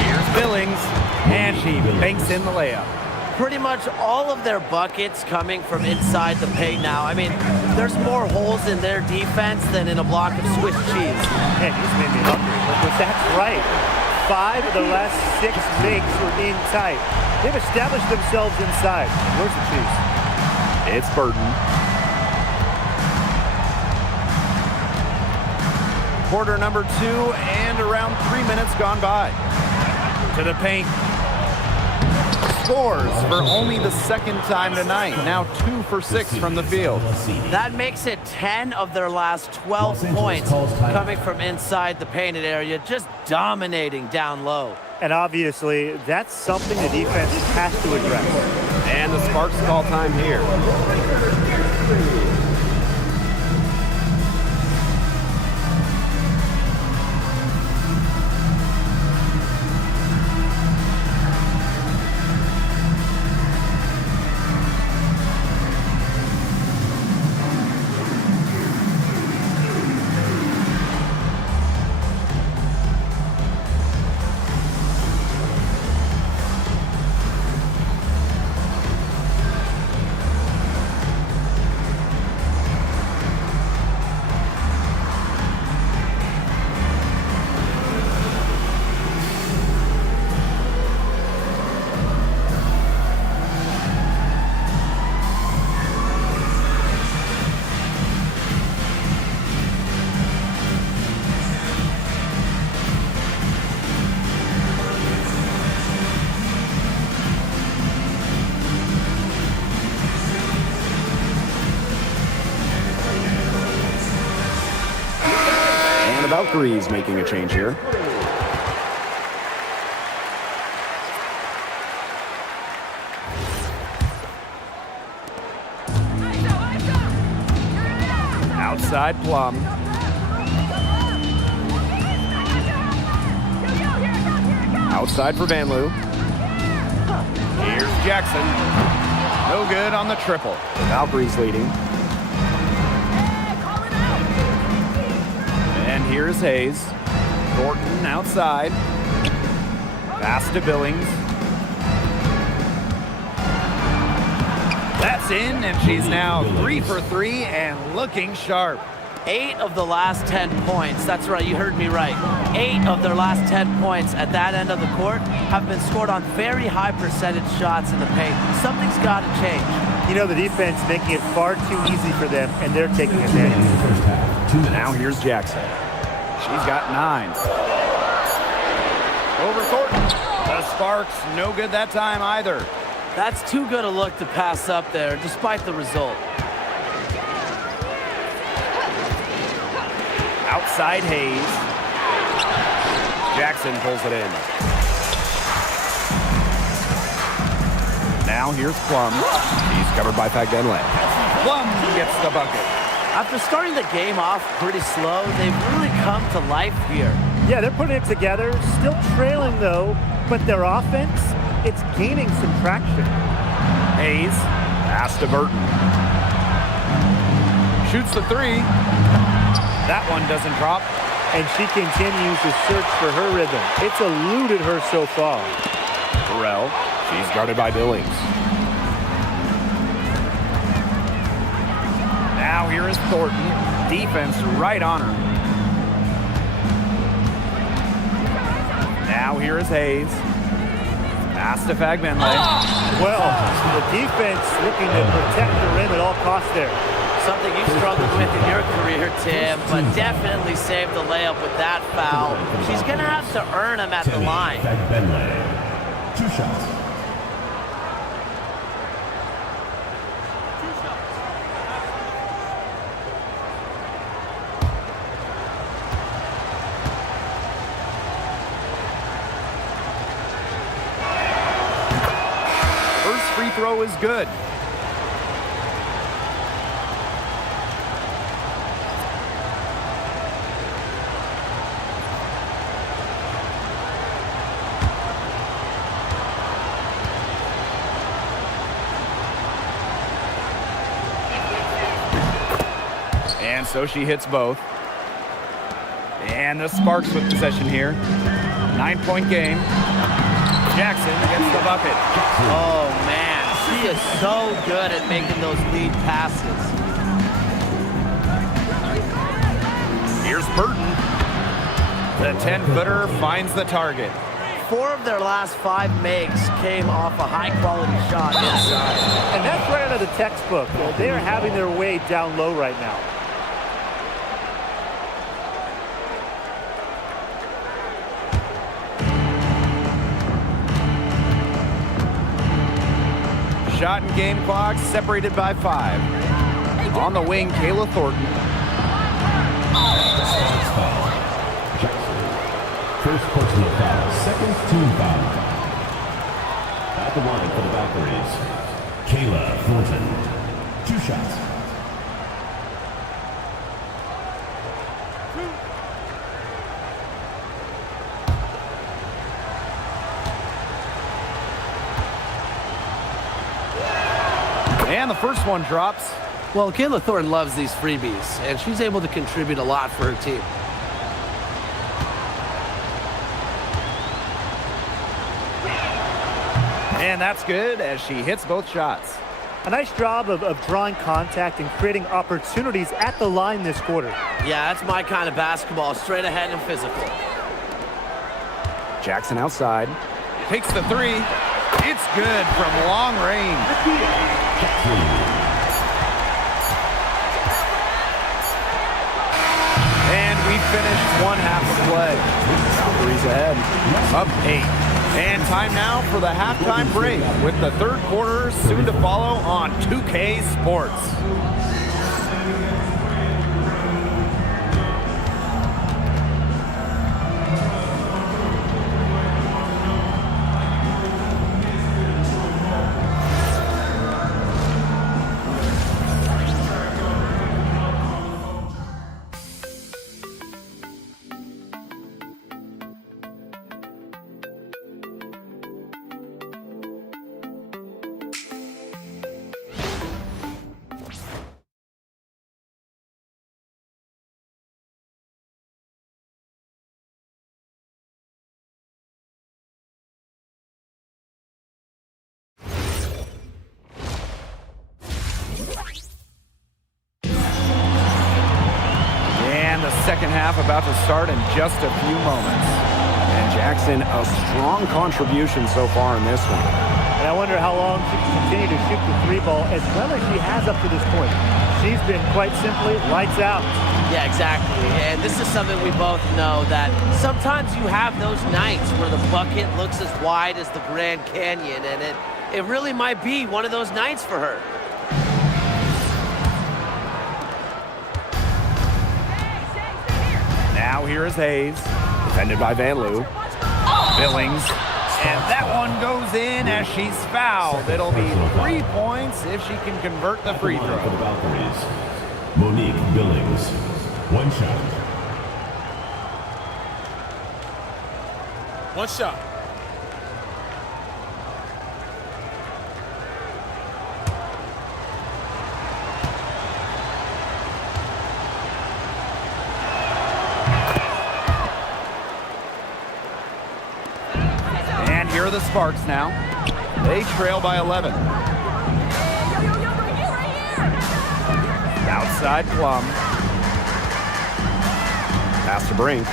Here's Billings. And she banks in the layup. Pretty much all of their buckets coming from inside the paint now. I mean, there's more holes in their defense than in a block of Swiss cheese. Man, you just made me hungry. But that's right. 5 of the last 6 makes were in tight. They've established themselves inside. Where's the cheese? It's Burton. Quarter number 2 and around 3 minutes gone by. To the paint. Scores for only the second time tonight. Now 2 for 6 from the field. That makes it 10 of their last 12 points coming from inside the painted area, just dominating down low. And obviously, that's something the defense has to address. And the Sparks call time here. Valkyries making a change here. Outside Plum. Outside for Van Loo. Here's Jackson. No good on the triple. The Valkyries leading. And here's Hayes. Thornton outside. Pass to Billings. That's in, and she's now 3 for 3 and looking sharp. 8 of the last 10 points, that's right, you heard me right. 8 of their last 10 points at that end of the court have been scored on very high percentage shots in the paint. Something's got to change. You know, the defense making it far too easy for them, and they're taking advantage. Now here's Jackson. She's got 9. Over Thornton. The Sparks, no good that time either. That's too good a look to pass up there, despite the result. Outside Hayes. Jackson pulls it in. Now here's Plum. He's covered by 5.bölüm. Plum gets the bucket. After starting the game off pretty slow, they've really come to life here. Yeah, they're putting it together. Still trailing, though, but their offense, it's gaining some traction. Hayes, pass to Burton. Shoots the 3. That one doesn't drop. And she continues to search for her rhythm. It's eluded her so far. Burrell, she's guarded by Billings. Now here is Thornton. Defense right on her. Now here is Hayes. Pass to 5.bölüm. Well, the defense looking to protect the rim at all costs there. Something you've struggled with in your career, Tim, but definitely saved the layup with that foul. She's going to have to earn him at the line. 2 shots. First free throw is good. And so she hits both. And the Sparks with possession here. 9-point game. Jackson gets the bucket. Oh, man. She is so good at making those lead passes. Here's Burton. The 10-footer finds the target. 4 of their last 5 makes came off a high-quality shot inside. And that's right out of the textbook. They are having their way down low right now. Shot and game clock separated by 5. On the wing, Kayla Thornton. Jackson. First personal foul, second team foul. At the line for the Valkyries, Kayla Thornton. 2 shots. And the first one drops. Well, Kayla Thornton loves these freebies, and she's able to contribute a lot for her team. And that's good as she hits both shots. A nice job of drawing contact and creating opportunities at the line this quarter. Yeah, that's my kind of basketball, straight ahead and physical. Jackson outside. Takes the 3. It's good from long range. And we finished one half of play. Valkyries ahead, up 8. And time now for the halftime break with the third quarter soon to follow on 2K Sports. second half about to start in just a few moments. And Jackson, a strong contribution so far in this one. And I wonder how long she can continue to shoot the three ball as well as she has up to this point. She's been quite simply lights out. Yeah, exactly. And this is something we both know, that sometimes you have those nights where the bucket looks as wide as the Grand Canyon, and it really might be one of those nights for her. Now here is Hayes, defended by Van Loo. Billings, and that one goes in as she's fouled. It'll be 3 points if she can convert the free throw. For the Valkyries, Monique Billings, 1 shot. One shot. And here are the Sparks now. They trail by 11. Outside Plum. Pass to Brink.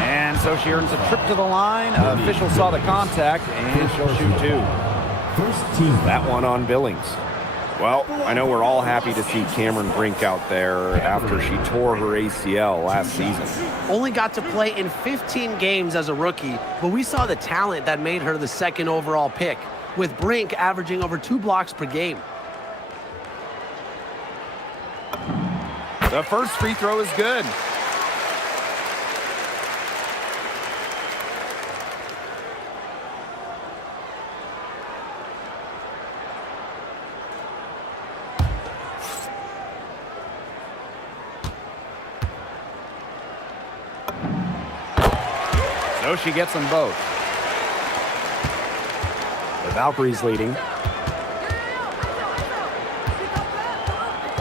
And so she earns a trip to the line. Official saw the contact, and she'll shoot 2. First team That one on Billings. Well, I know we're all happy to see Cameron Brink out there after she tore her ACL last season. Only got to play in 15 games as a rookie, but we saw the talent that made her the second overall pick, with Brink averaging over 2 blocks per game. The first free throw is good. So she gets them both. The Valkyries leading.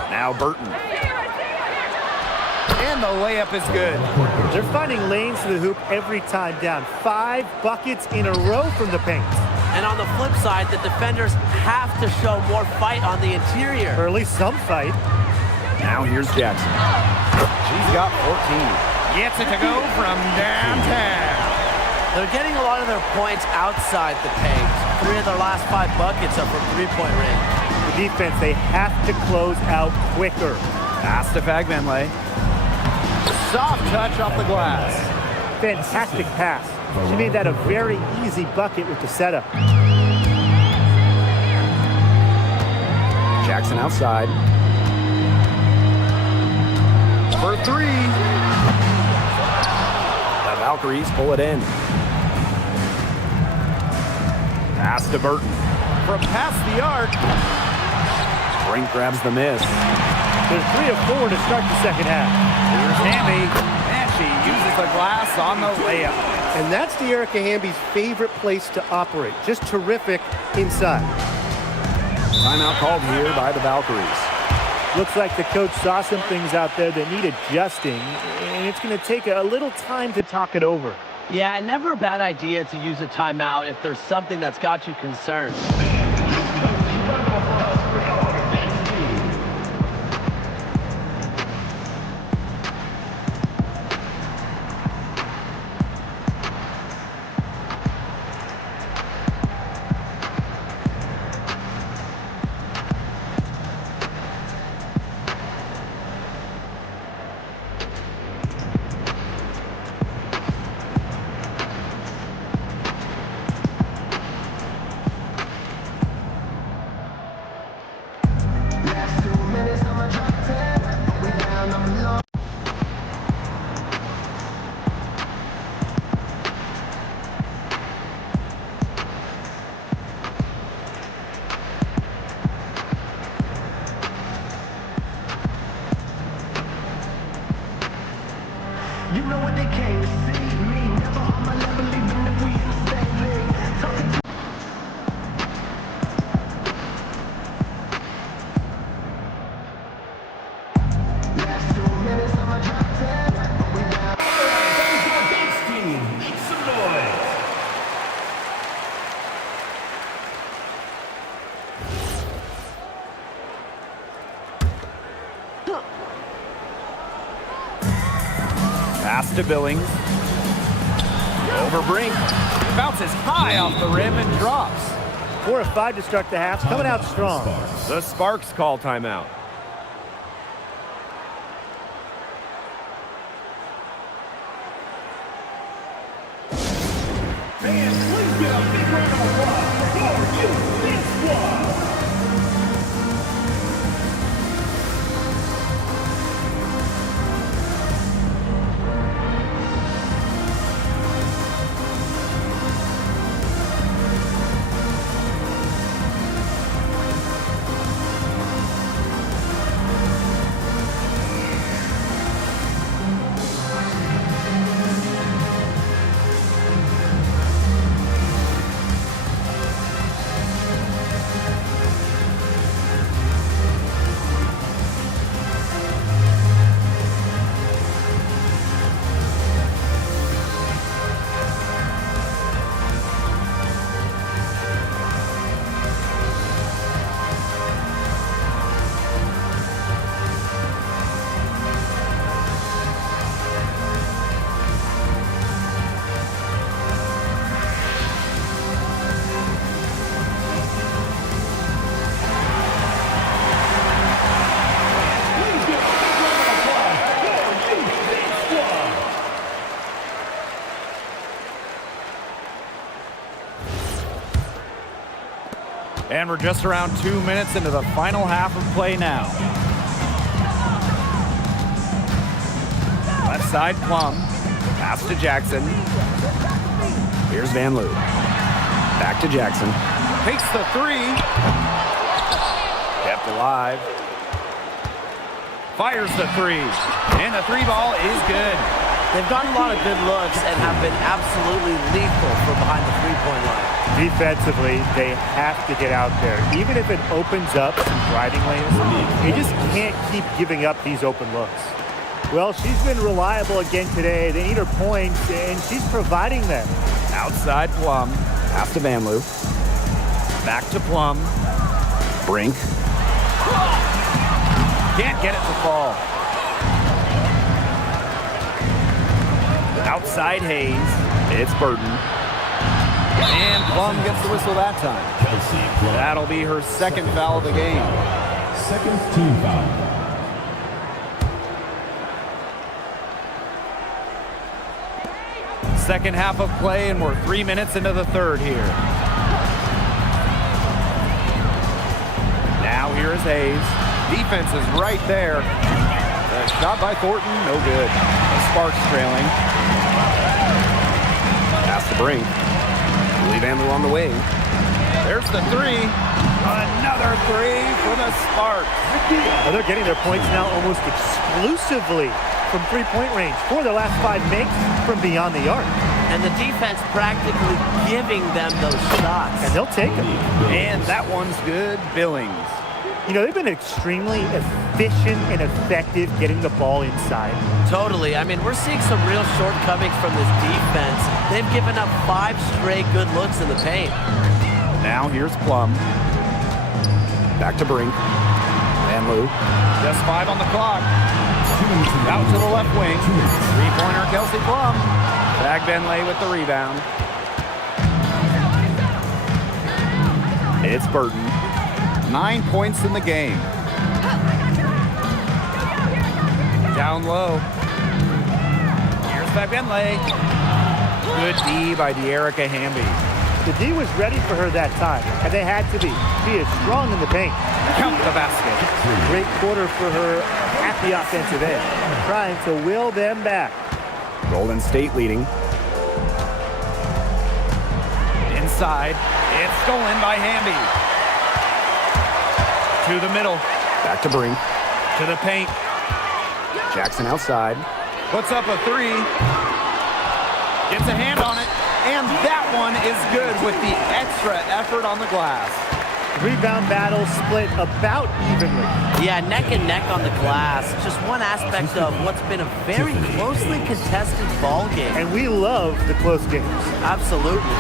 Now Burton. And the layup is good. They're finding lanes to the hoop every time down. 5 buckets in a row from the paint. And on the flip side, the defenders have to show more fight on the interior. Or at least some fight. Now here's Jackson. She's got 14. Gets it to go from downtown. They're getting a lot of their points outside the paint. 3 of their last 5 buckets are from three-point range. The defense, they have to close out quicker. Pass to Fagbenley. Soft touch off the glass. Fantastic pass. She made that a very easy bucket with the setup. Jackson outside. For 3. The Valkyries pull it in. Pass to Burton. From past the arc. Brink grabs the miss. There's 3 of 4 to start the second half. Here's Hamby. And she uses the glass on the layup. And that's De'Erica Hamby's favorite place to operate. Just terrific inside. Timeout called here by the Valkyries. Looks like the coach saw some things out there that need adjusting, and it's going to take a little time to talk it over. Yeah, never a bad idea to use a timeout if there's something that's got you concerned. Pass to Billings. Over Brink. Bounces high off the rim and drops. 4 of 5 to start the half, coming out strong. The Sparks call timeout. Fans, please give a big round of applause for your youth squad. And we're just around 2 minutes into the final half of play now. Left side, Plum. Pass to Jackson. Here's Van Loo. Back to Jackson. Takes the three. Kept alive. Fires the three. And the three ball is good. They've gotten a lot of good looks and have been absolutely lethal from behind the three-point line. Defensively, they have to get out there. Even if it opens up some driving lanes, you just can't keep giving up these open looks. Well, she's been reliable again today. They need her points, and she's providing them. Outside Plum. Pass to Van Loo. Back to Plum. Brink. Can't get it to fall. Outside Hayes. It's Burton. And Plum gets the whistle that time. That'll be her second foul of the game. Second team foul. Second half of play, and we're 3 minutes into the third here. Now here is Hayes. Defense is right there. The shot by Thornton, no good. The Sparks trailing. Pass to Brink. Julie Van Loo on the wing. There's the three. Another three for the Sparks. Well, they're getting their points now almost exclusively from three-point range. 4 of their last 5 makes from beyond the arc. And the defense practically giving them those shots. And they'll take them. And that one's good. Billings. You know, they've been extremely efficient and effective getting the ball inside. Totally. I mean, we're seeing some real shortcomings from this defense. They've given up 5 straight good looks in the paint. Now here's Plum. Back to Brink. Van Loo. Just 5 on the clock. Out to the left wing. Three-pointer Kelsey Plum. Bag Benlay with the rebound. It's Burton. 9 points in the game. Down low. Here's Bag Benlay. Good D by De'Erica Hamby. The D was ready for her that time, and they had to be. She is strong in the paint. Count the basket. Great quarter for her at the offensive end, trying to will them back. Golden State leading. Inside. It's stolen by Hamby. To the middle. Back to Brink. To the paint. Jackson outside. Puts up a three. Gets a hand on it. And that one is good with the extra effort on the glass. Rebound battle split about evenly. Yeah, neck and neck on the glass. Just one aspect of what's been a very closely contested ball game. And we love the close games. Absolutely.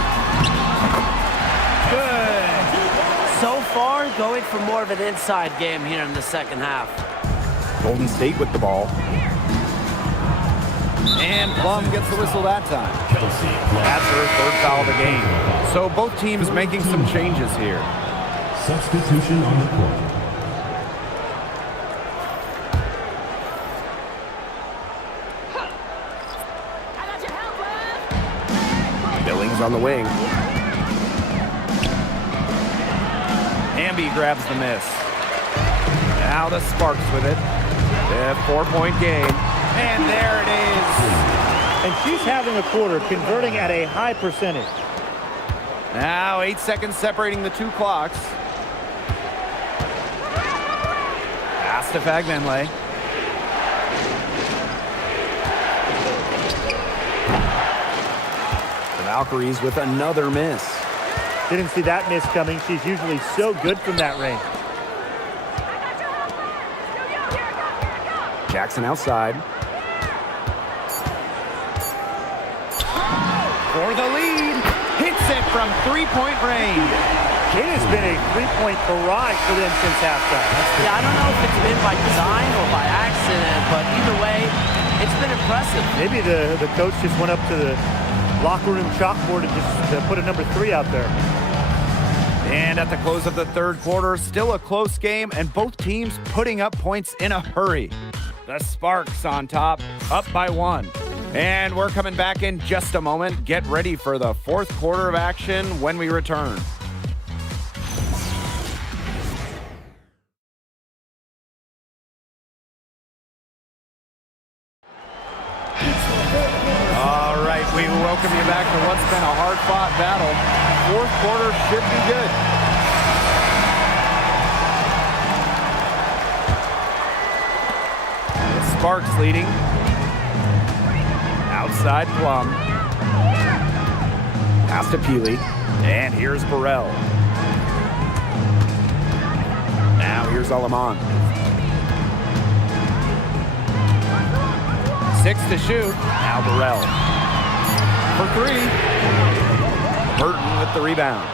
Good. So far, going for more of an inside game here in the second half. Golden State with the ball. And Plum gets the whistle that time. Kelsey Plum. That's her third foul of the game. So both teams making some changes here. Substitution on the court. Billings on the wing. Hamby grabs the miss. Now the Sparks with it. A 4-point game. And there it is. And she's having a quarter, converting at a high percentage. Now 8 seconds separating the two clocks. Pass to Fagmenle. The Valkyries with another miss. Didn't see that miss coming. She's usually so good from that range. Jackson outside. For the lead. Hits it from three-point range. It has been a three-point barrage for them since halftime. Yeah, I don't know if it's been by design or by accident, but either way, it's been impressive. Maybe the coach just went up to the locker room chalkboard and just put a number 3 out there. And at the close of the third quarter, still a close game, and both teams putting up points in a hurry. The Sparks on top, up by 1. And we're coming back in just a moment. Get ready for the fourth quarter of action when we return. All right, we welcome you back to what's been a hard-fought battle. Fourth quarter should be good. The Sparks leading. Outside Plum. Pass to Peely. And here's Burrell. Now here's Alaman. 6 to shoot. Now Burrell. For 3. Burton with the rebound.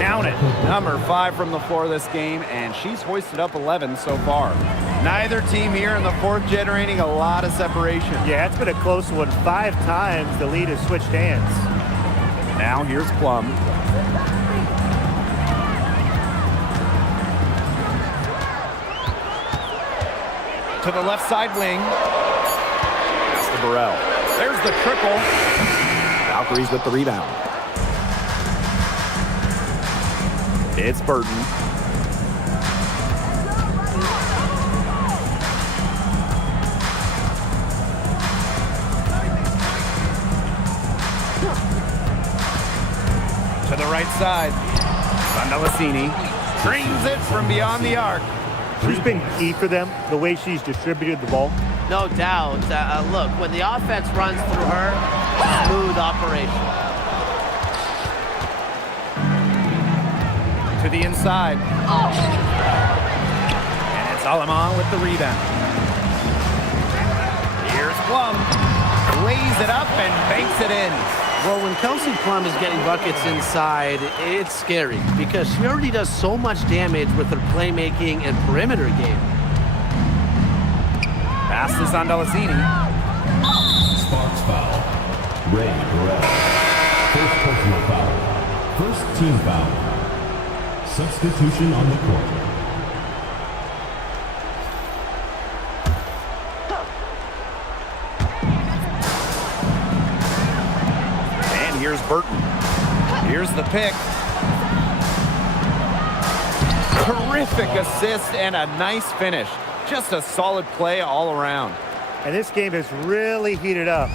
Count it. Number 5 from the floor this game, and she's hoisted up 11 so far. Neither team here in the fourth generating a lot of separation. Yeah, it's been a close one. 5 times the lead has switched hands. Now here's Plum. To the left side wing. Pass to Burrell. There's the triple. Valkyries with the rebound. It's Burton. To the right side. Vandalasini brings it from beyond the arc. She's been key for them, the way she's distributed the ball. No doubt. Look, when the offense runs through her, smooth operation. To the inside. And it's Alaman with the rebound. Here's Plum. Lays it up and banks it in. Well, when Kelsey Plum is getting buckets inside, it's scary because she already does so much damage with her playmaking and perimeter game. Pass to Sandalasini. Sparks foul. Ray Burrell. First personal foul. First team foul. Substitution on the court. And here's Burton. Here's the pick. Terrific assist and a nice finish. Just a solid play all around. And this game has really heated up.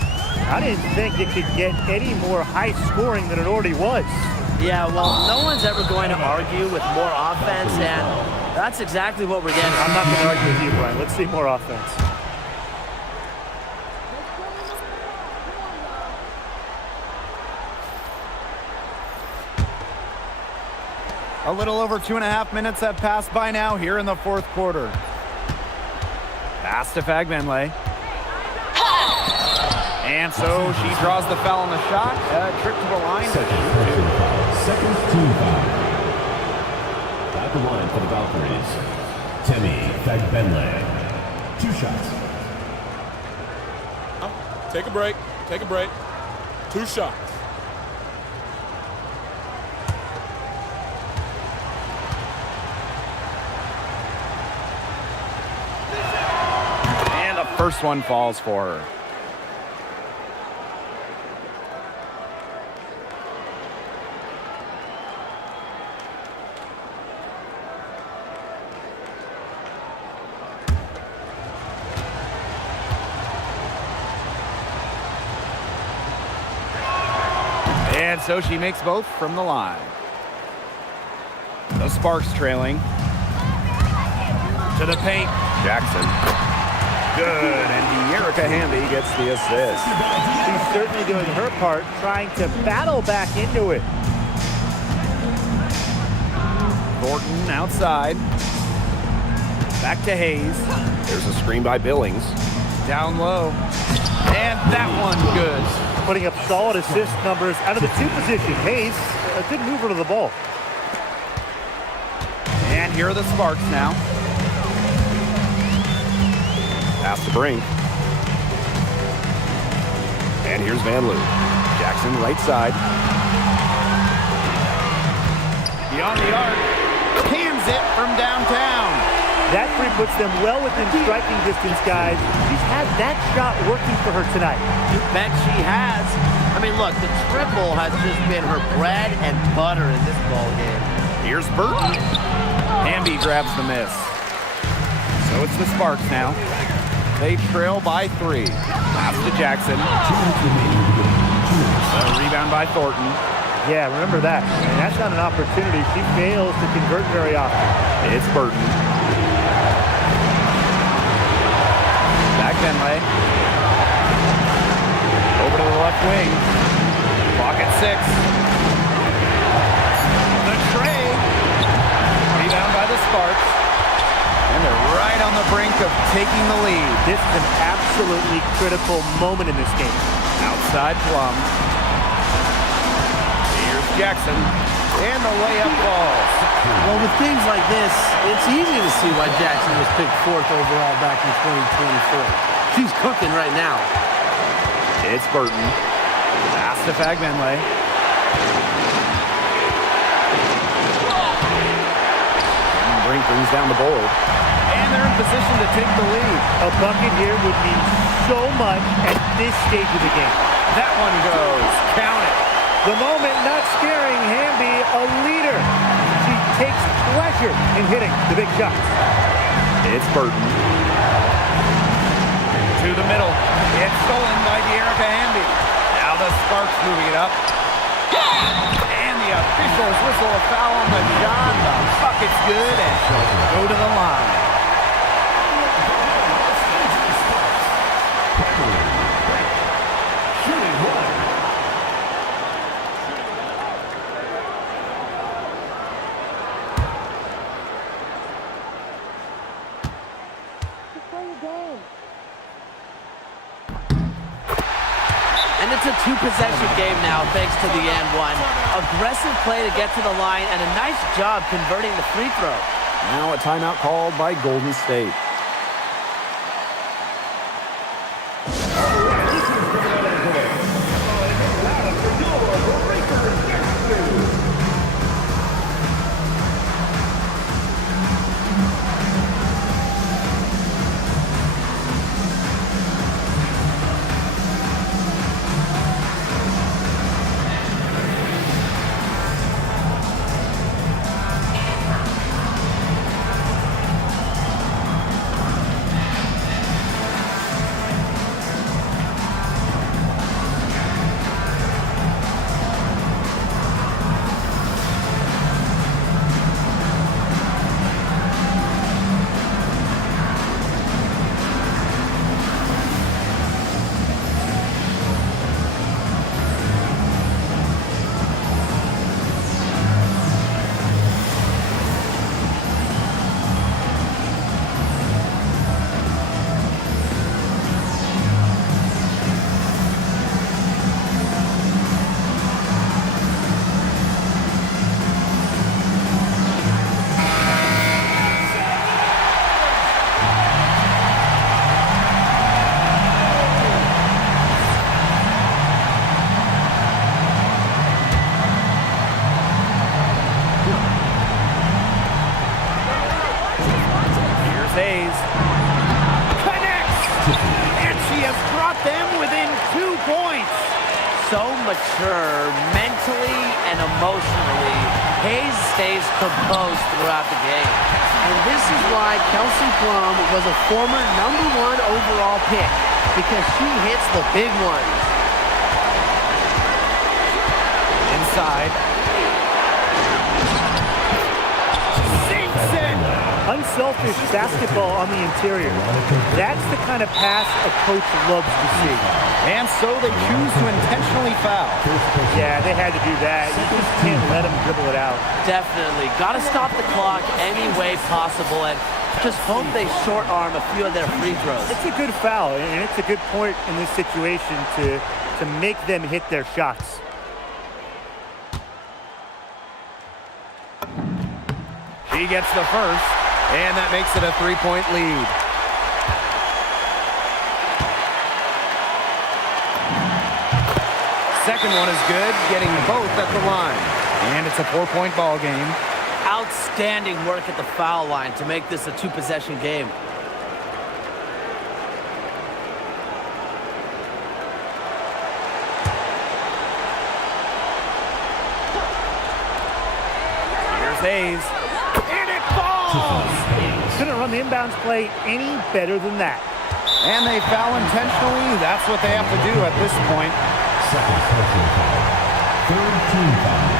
I didn't think it could get any more high scoring than it already was. Yeah, well, no one's ever going to argue with more offense, and that's exactly what we're getting. I'm not going to argue with you, Brian. Let's see more offense. A little over 2.5 minutes have passed by now here in the fourth quarter. Pass to Fagmenle. And so she draws the foul on the shot. Trip to the line. Second personal foul. Second team foul. At the line for the Valkyries, Temi Bellek. 2 shots. Take a break. Take a break. 2 shots. And the first one falls for her. And so she makes both from the line. The Sparks trailing. To the paint. Jackson. Good. And Erica Hamby gets the assist. She's certainly doing her part, trying to battle back into it. Thornton outside. Back to Hayes. There's a screen by Billings. Down low. And that one good. Putting up solid assist numbers out of the 2 position. Hayes, a good mover to the ball. And here are the Sparks now. Pass to Brink. And here's Van Loo. Jackson right side. Beyond the arc. Cans it from downtown. That three puts them well within striking distance, guys. She's had that shot working for her tonight. You bet she has. I mean, look, the triple has just been her bread and butter in this ball game. Here's Burton. Hamby grabs the miss. So it's the Sparks now. They trail by 3. Pass to Jackson. A rebound by Thornton. Yeah, remember that. And that's not an opportunity. She fails to convert very often. It's Burton. Back Benley. Over to the left wing. Clock at 6. The trade. Rebound by the Sparks. And they're right on the brink of taking the lead. This is an absolutely critical moment in this game. Outside Plum. Here's Jackson. And the layup falls. Well, with things like this, it's easy to see why Jackson was picked 4th overall back in 2024. She's cooking right now. It's Burton. Pass to Fagbenley. Brink brings down the board. And they're in position to take the lead. A bucket here would mean so much at this stage of the game. That one goes. Count it. The moment not scaring Hamby, a leader. She takes pleasure in hitting the big shots. It's Burton. To the middle. It's stolen by Erica Hamby. Now the Sparks moving it up. And the officials whistle a foul on the shot. The bucket's good and she'll go to the line. And it's a 2-possession game now, thanks to the and one. Aggressive play to get to the line, and a nice job converting the free throw. Now a timeout called by Golden State. Hayes. Connects! And she has brought them within 2 points. So mature mentally and emotionally. Hayes stays composed throughout the game. And this is why Kelsey Plum was a former #1 overall pick, because she hits the big ones. Inside. Sinks it! Unselfish basketball on the interior. That's the kind of pass a coach loves to see. And so they choose to intentionally foul. Yeah, they had to do that. You just can't let them dribble it out. Definitely. Got to stop the clock any way possible and just hope they short arm a few of their free throws. It's a good foul, and it's a good point in this situation to make them hit their shots. She gets the first, and that makes it a 3-point lead. Second one is good, getting both at the line. And it's a 4-point ball game. Outstanding work at the foul line to make this a 2-possession game. Here's Hayes. And it falls! Couldn't run the inbounds play any better than that. And they foul intentionally. That's what they have to do at this point. Second personal foul. Third team foul.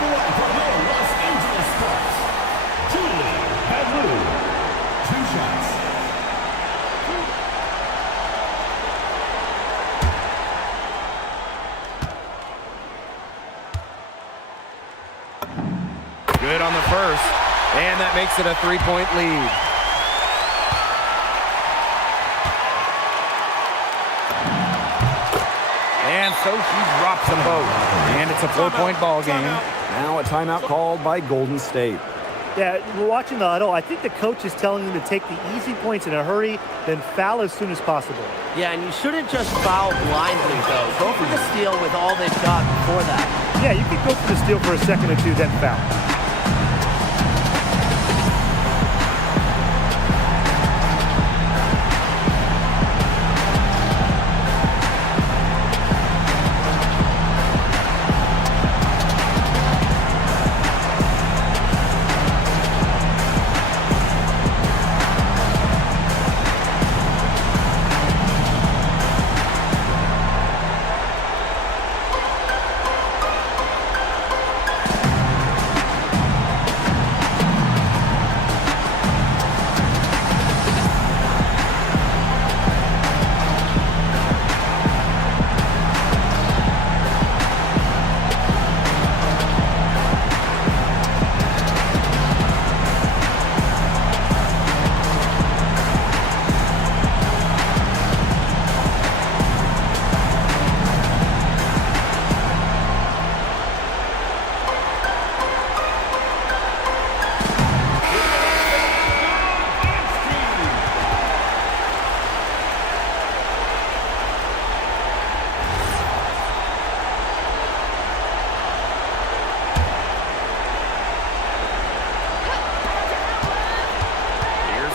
The one for your Los Angeles Sparks, Julie Hadley. 2 shots. Good on the first, and that makes it a 3-point lead. And so she drops them both. And it's a 4-point ball game. Now a timeout called by Golden State. Yeah, we're watching the huddle. I think the coach is telling them to take the easy points in a hurry, then foul as soon as possible. Yeah, and you shouldn't just foul blindly, though. Go for the steal with all they've got before that. Yeah, you can go for the steal for a second or two, then foul.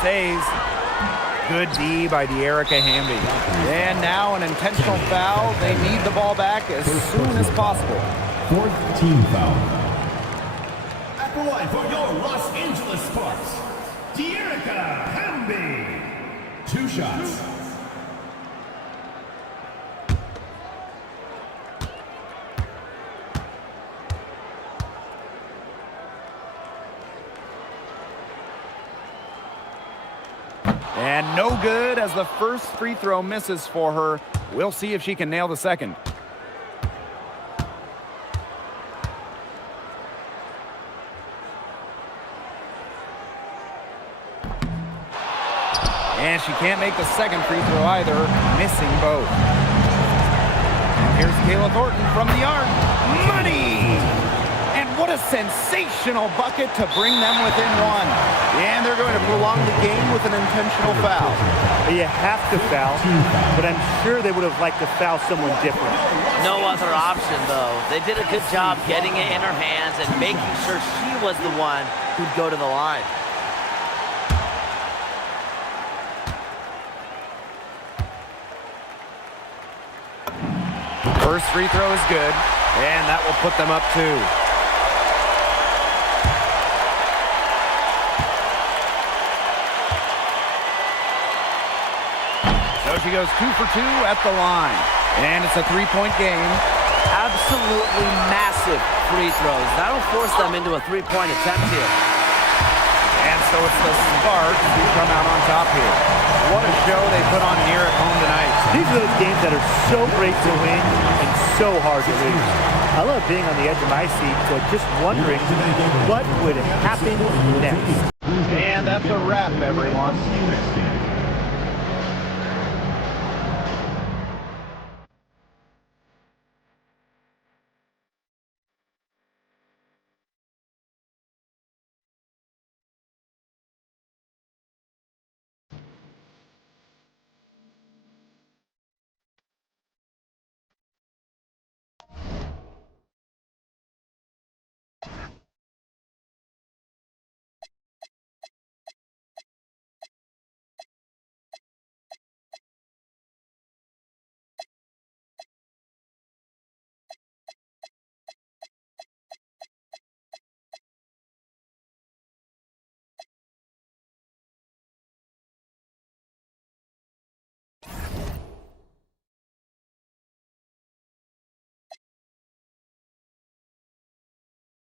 Hayes. Good D by De'Erica Hamby. And now an intentional foul. They need the ball back as soon as possible. 4th team foul. At the line for your Los Angeles Sparks, De'Erica Hamby. 2 shots. And no good as the first free throw misses for her. We'll see if she can nail the second. And she can't make the second free throw either, missing both. And here's Kayla Thornton from the arc. Money! And what a sensational bucket to bring them within 1. And they're going to prolong the game with an intentional foul. You have to foul, but I'm sure they would have liked to foul someone different. No other option, though. They did a good job getting it in her hands and making sure she was the one who'd go to the line. First free throw is good, and that will put them up 2. So she goes 2 for 2 at the line, and it's a 3-point game. Absolutely massive free throws. That'll force them into a 3-point attempt here. And so it's the Sparks who come out on top here. What a show they put on here at home tonight. These are those games that are so great to win and so hard to lose. I love being on the edge of my seat, just wondering what would happen next. And that's a wrap, everyone.